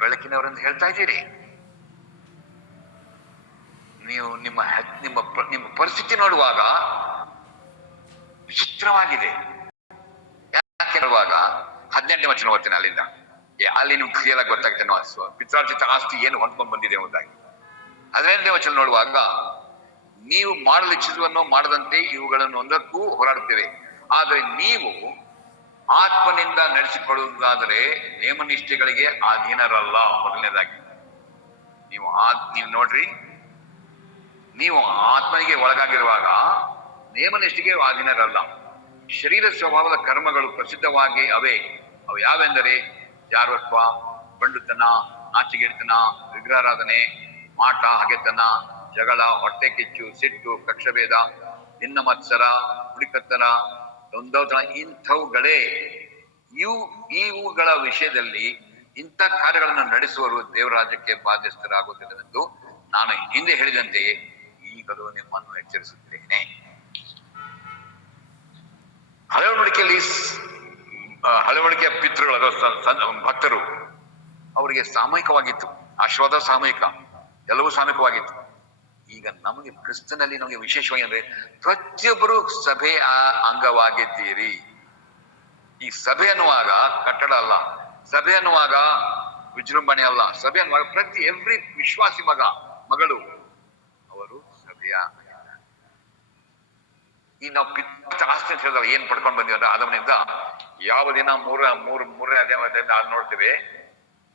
ಬೆಳಕಿನವರೆಂದು ಹೇಳ್ತಾ ಇದ್ದೀರಿ, ನೀವು ನಿಮ್ಮ ಪರಿಸ್ಥಿತಿ ನೋಡುವಾಗ ವಿಚಿತ್ರವಾಗಿದೆ. ಯಾಕೆ ಹೇಳುವಾಗ 18ನೇ ವಚನ ಓದ್ತೇನೆ ಅಲ್ಲಿಂದ. ಅಲ್ಲಿ ನಿಮ್ಗೆ ಕ್ಲಿಯರ್ ಆಗಿ ಗೊತ್ತಾಗ್ತೇನೆ ಪಿತ್ರಾರ್ಜಿತ ಆಸ್ತಿ ಏನು ಹೊಂದ್ಕೊಂಡು ಬಂದಿದೆ ಎಂಬುದಾಗಿ. 18ನೇ ವಚನ ನೋಡುವಾಗ, ನೀವು ಮಾಡಲು ಇಚ್ಛಿಸುವನ್ನು ಮಾಡದಂತೆ ಇವುಗಳನ್ನು ಒಂದಕ್ಕೂ ಹೋರಾಡುತ್ತೇವೆ. ಆದರೆ ನೀವು ಆತ್ಮನಿಂದ ನಡೆಸಿಕೊಳ್ಳುವುದಾದರೆ ನೇಮನಿಷ್ಠೆಗಳಿಗೆ ಅಧೀನರಲ್ಲ. ಮೊದಲನೇದಾಗಿ ನೀವು ನೋಡ್ರಿ, ನೀವು ಆತ್ಮನಿಗೆ ಒಳಗಾಗಿರುವಾಗ ನೇಮನಿಷ್ಠೆಗೆ ಅಧೀನರಲ್ಲ. ಶರೀರ ಸ್ವಭಾವದ ಕರ್ಮಗಳು ಪ್ರಸಿದ್ಧವಾಗಿ ಅವು ಯಾವೆಂದರೆ ಜಾರತ್ವ, ಬಂಡುತನ, ನಾಚಿಗೆಡಿತನ, ವಿಗ್ರಹಾರಾಧನೆ, ಮಾಟ, ಹಗೆತನ, ಜಗಳ, ಹೊಟ್ಟೆ ಕಿಚ್ಚು, ಸಿಟ್ಟು, ಕಕ್ಷಭೇದ, ನಿನ್ನ ಮತ್ಸರ, ಹುಡಿಕತ್ತನ, ನೊಂದೌತಣ, ಇಂಥವುಗಳೇ. ಇವುಗಳ ವಿಷಯದಲ್ಲಿ ಇಂಥ ಕಾರ್ಯಗಳನ್ನು ನಡೆಸುವರು ದೇವರ ರಾಜ್ಯಕ್ಕೆ ಬಾಧ್ಯಸ್ಥರಾಗುವುದಿಲ್ಲವೆಂದು ನಾನು ಹಿಂದೆ ಹೇಳಿದಂತೆಯೇ ಈಗಲೂ ನಿಮ್ಮನ್ನು ಎಚ್ಚರಿಸುತ್ತೇನೆ. ಹಳವಳಿಕೆಯ ಪಿತೃಗಳು ಭಕ್ತರು, ಅವರಿಗೆ ಸಾಮೂಹಿಕವಾಗಿತ್ತು, ಆಶೀರ್ವಾದ ಸಾಮೂಹಿಕ, ಎಲ್ಲವೂ ಸಾಮೂಹಿಕವಾಗಿತ್ತು. ಈಗ ನಮಗೆ ಕ್ರಿಸ್ತನಲ್ಲಿ ನಮಗೆ ವಿಶೇಷವಾಗಿ ಅಂದ್ರೆ ಪ್ರತಿಯೊಬ್ಬರು ಸಭೆ ಅಂಗವಾಗಿದ್ದೀರಿ. ಈ ಸಭೆ ಅನ್ನುವಾಗ ಕಟ್ಟಡ ಅಲ್ಲ, ಸಭೆ ಅನ್ನುವಾಗ ವಿಜೃಂಭಣೆ ಅಲ್ಲ, ಸಭೆ ಅನ್ನುವಾಗ ಎವ್ರಿ ವಿಶ್ವಾಸಿ ಮಗಳು ಅವರು ಸಭೆಯ. ಈ ನಾವು ಪಿತ್ತ ಆಸ್ತಿ ಅಂತ ಹೇಳಿದಾಗ ಏನ್ ಪಡ್ಕೊಂಡು ಬಂದಿವಿ ಅಂದ್ರೆ ಆದಮನಿಂದ ಯಾವ ದಿನ ಮೂರನೇ ಅಧ್ಯಾಯದಿಂದ ನೋಡ್ತೇವೆ,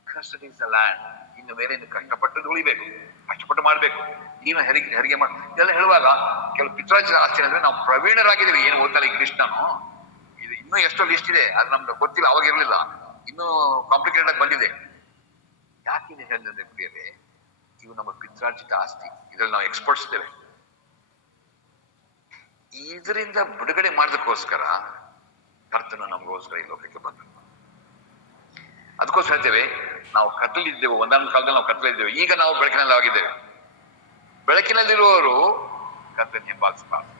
ಕಸ್ಟಡಿ ಇಸ್ ದ ಲ್ಯಾಂಡ್. ಇನ್ನು ಮೇಲೆ ಕಷ್ಟಪಟ್ಟು ಉಳಿಬೇಕು, ಕಷ್ಟಪಟ್ಟು ಮಾಡ್ಬೇಕು, ನೀನು ಹೆರಿಗೆ ಮಾಡಿ ಇದೆಲ್ಲ ಹೇಳುವಾಗ ಕೆಲವು ಪಿತ್ರಾರ್ಜಿತ ಆಸ್ತಿ ಅಂದ್ರೆ ನಾವು ಪ್ರವೀಣರಾಗಿದ್ದೀವಿ. ಏನು ಓದ್ತಲ್ಲ ಇಂಗ್ಲಿಷ್ ನಾನು, ಇದು ಇನ್ನೂ ಎಷ್ಟೋ ಲಿಸ್ಟ್ ಇದೆ, ಅದು ನಮ್ಗೆ ಗೊತ್ತಿಲ್ಲ, ಅವಾಗ ಇರಲಿಲ್ಲ, ಇನ್ನೂ ಕಾಂಪ್ಲಿಕೇಟೆಡ್ ಆಗಿ ಬಂದಿದೆ. ಯಾಕಿದೆ ಹೇಳಿದ್ರೆ ಪ್ರಿಯರೇ, ಇವು ನಮ್ಮ ಪಿತ್ರಾರ್ಜಿತ ಆಸ್ತಿ, ಇದ್ರಲ್ಲಿ ನಾವು ಎಕ್ಸ್ಪರ್ಟ್ಸ್ ಇದ್ದೇವೆ. ಇದರಿಂದ ಬಿಡುಗಡೆ ಮಾಡೋದಕ್ಕೋಸ್ಕರ ಕರ್ತನು ನಮಗೋಸ್ಕರ ಈ ಲೋಕಕ್ಕೆ ಬಂದ. ಅದಕ್ಕೋಸ್ಕರ ಹೇಳ್ತೇವೆ, ನಾವು ಕತ್ತಲಿದ್ದೇವೆ, ಒಂದಾದ ಕಾಲದಲ್ಲಿ ನಾವು ಕತ್ತಲಿದ್ದೇವೆ, ಈಗ ನಾವು ಬೆಳಕಿನಲ್ಲಿ ಆಗಿದ್ದೇವೆ. ಬೆಳಕಿನಲ್ಲಿರುವವರು ಕರ್ತನ ಹಿಂಬಾಲಿಸಬಾರದು.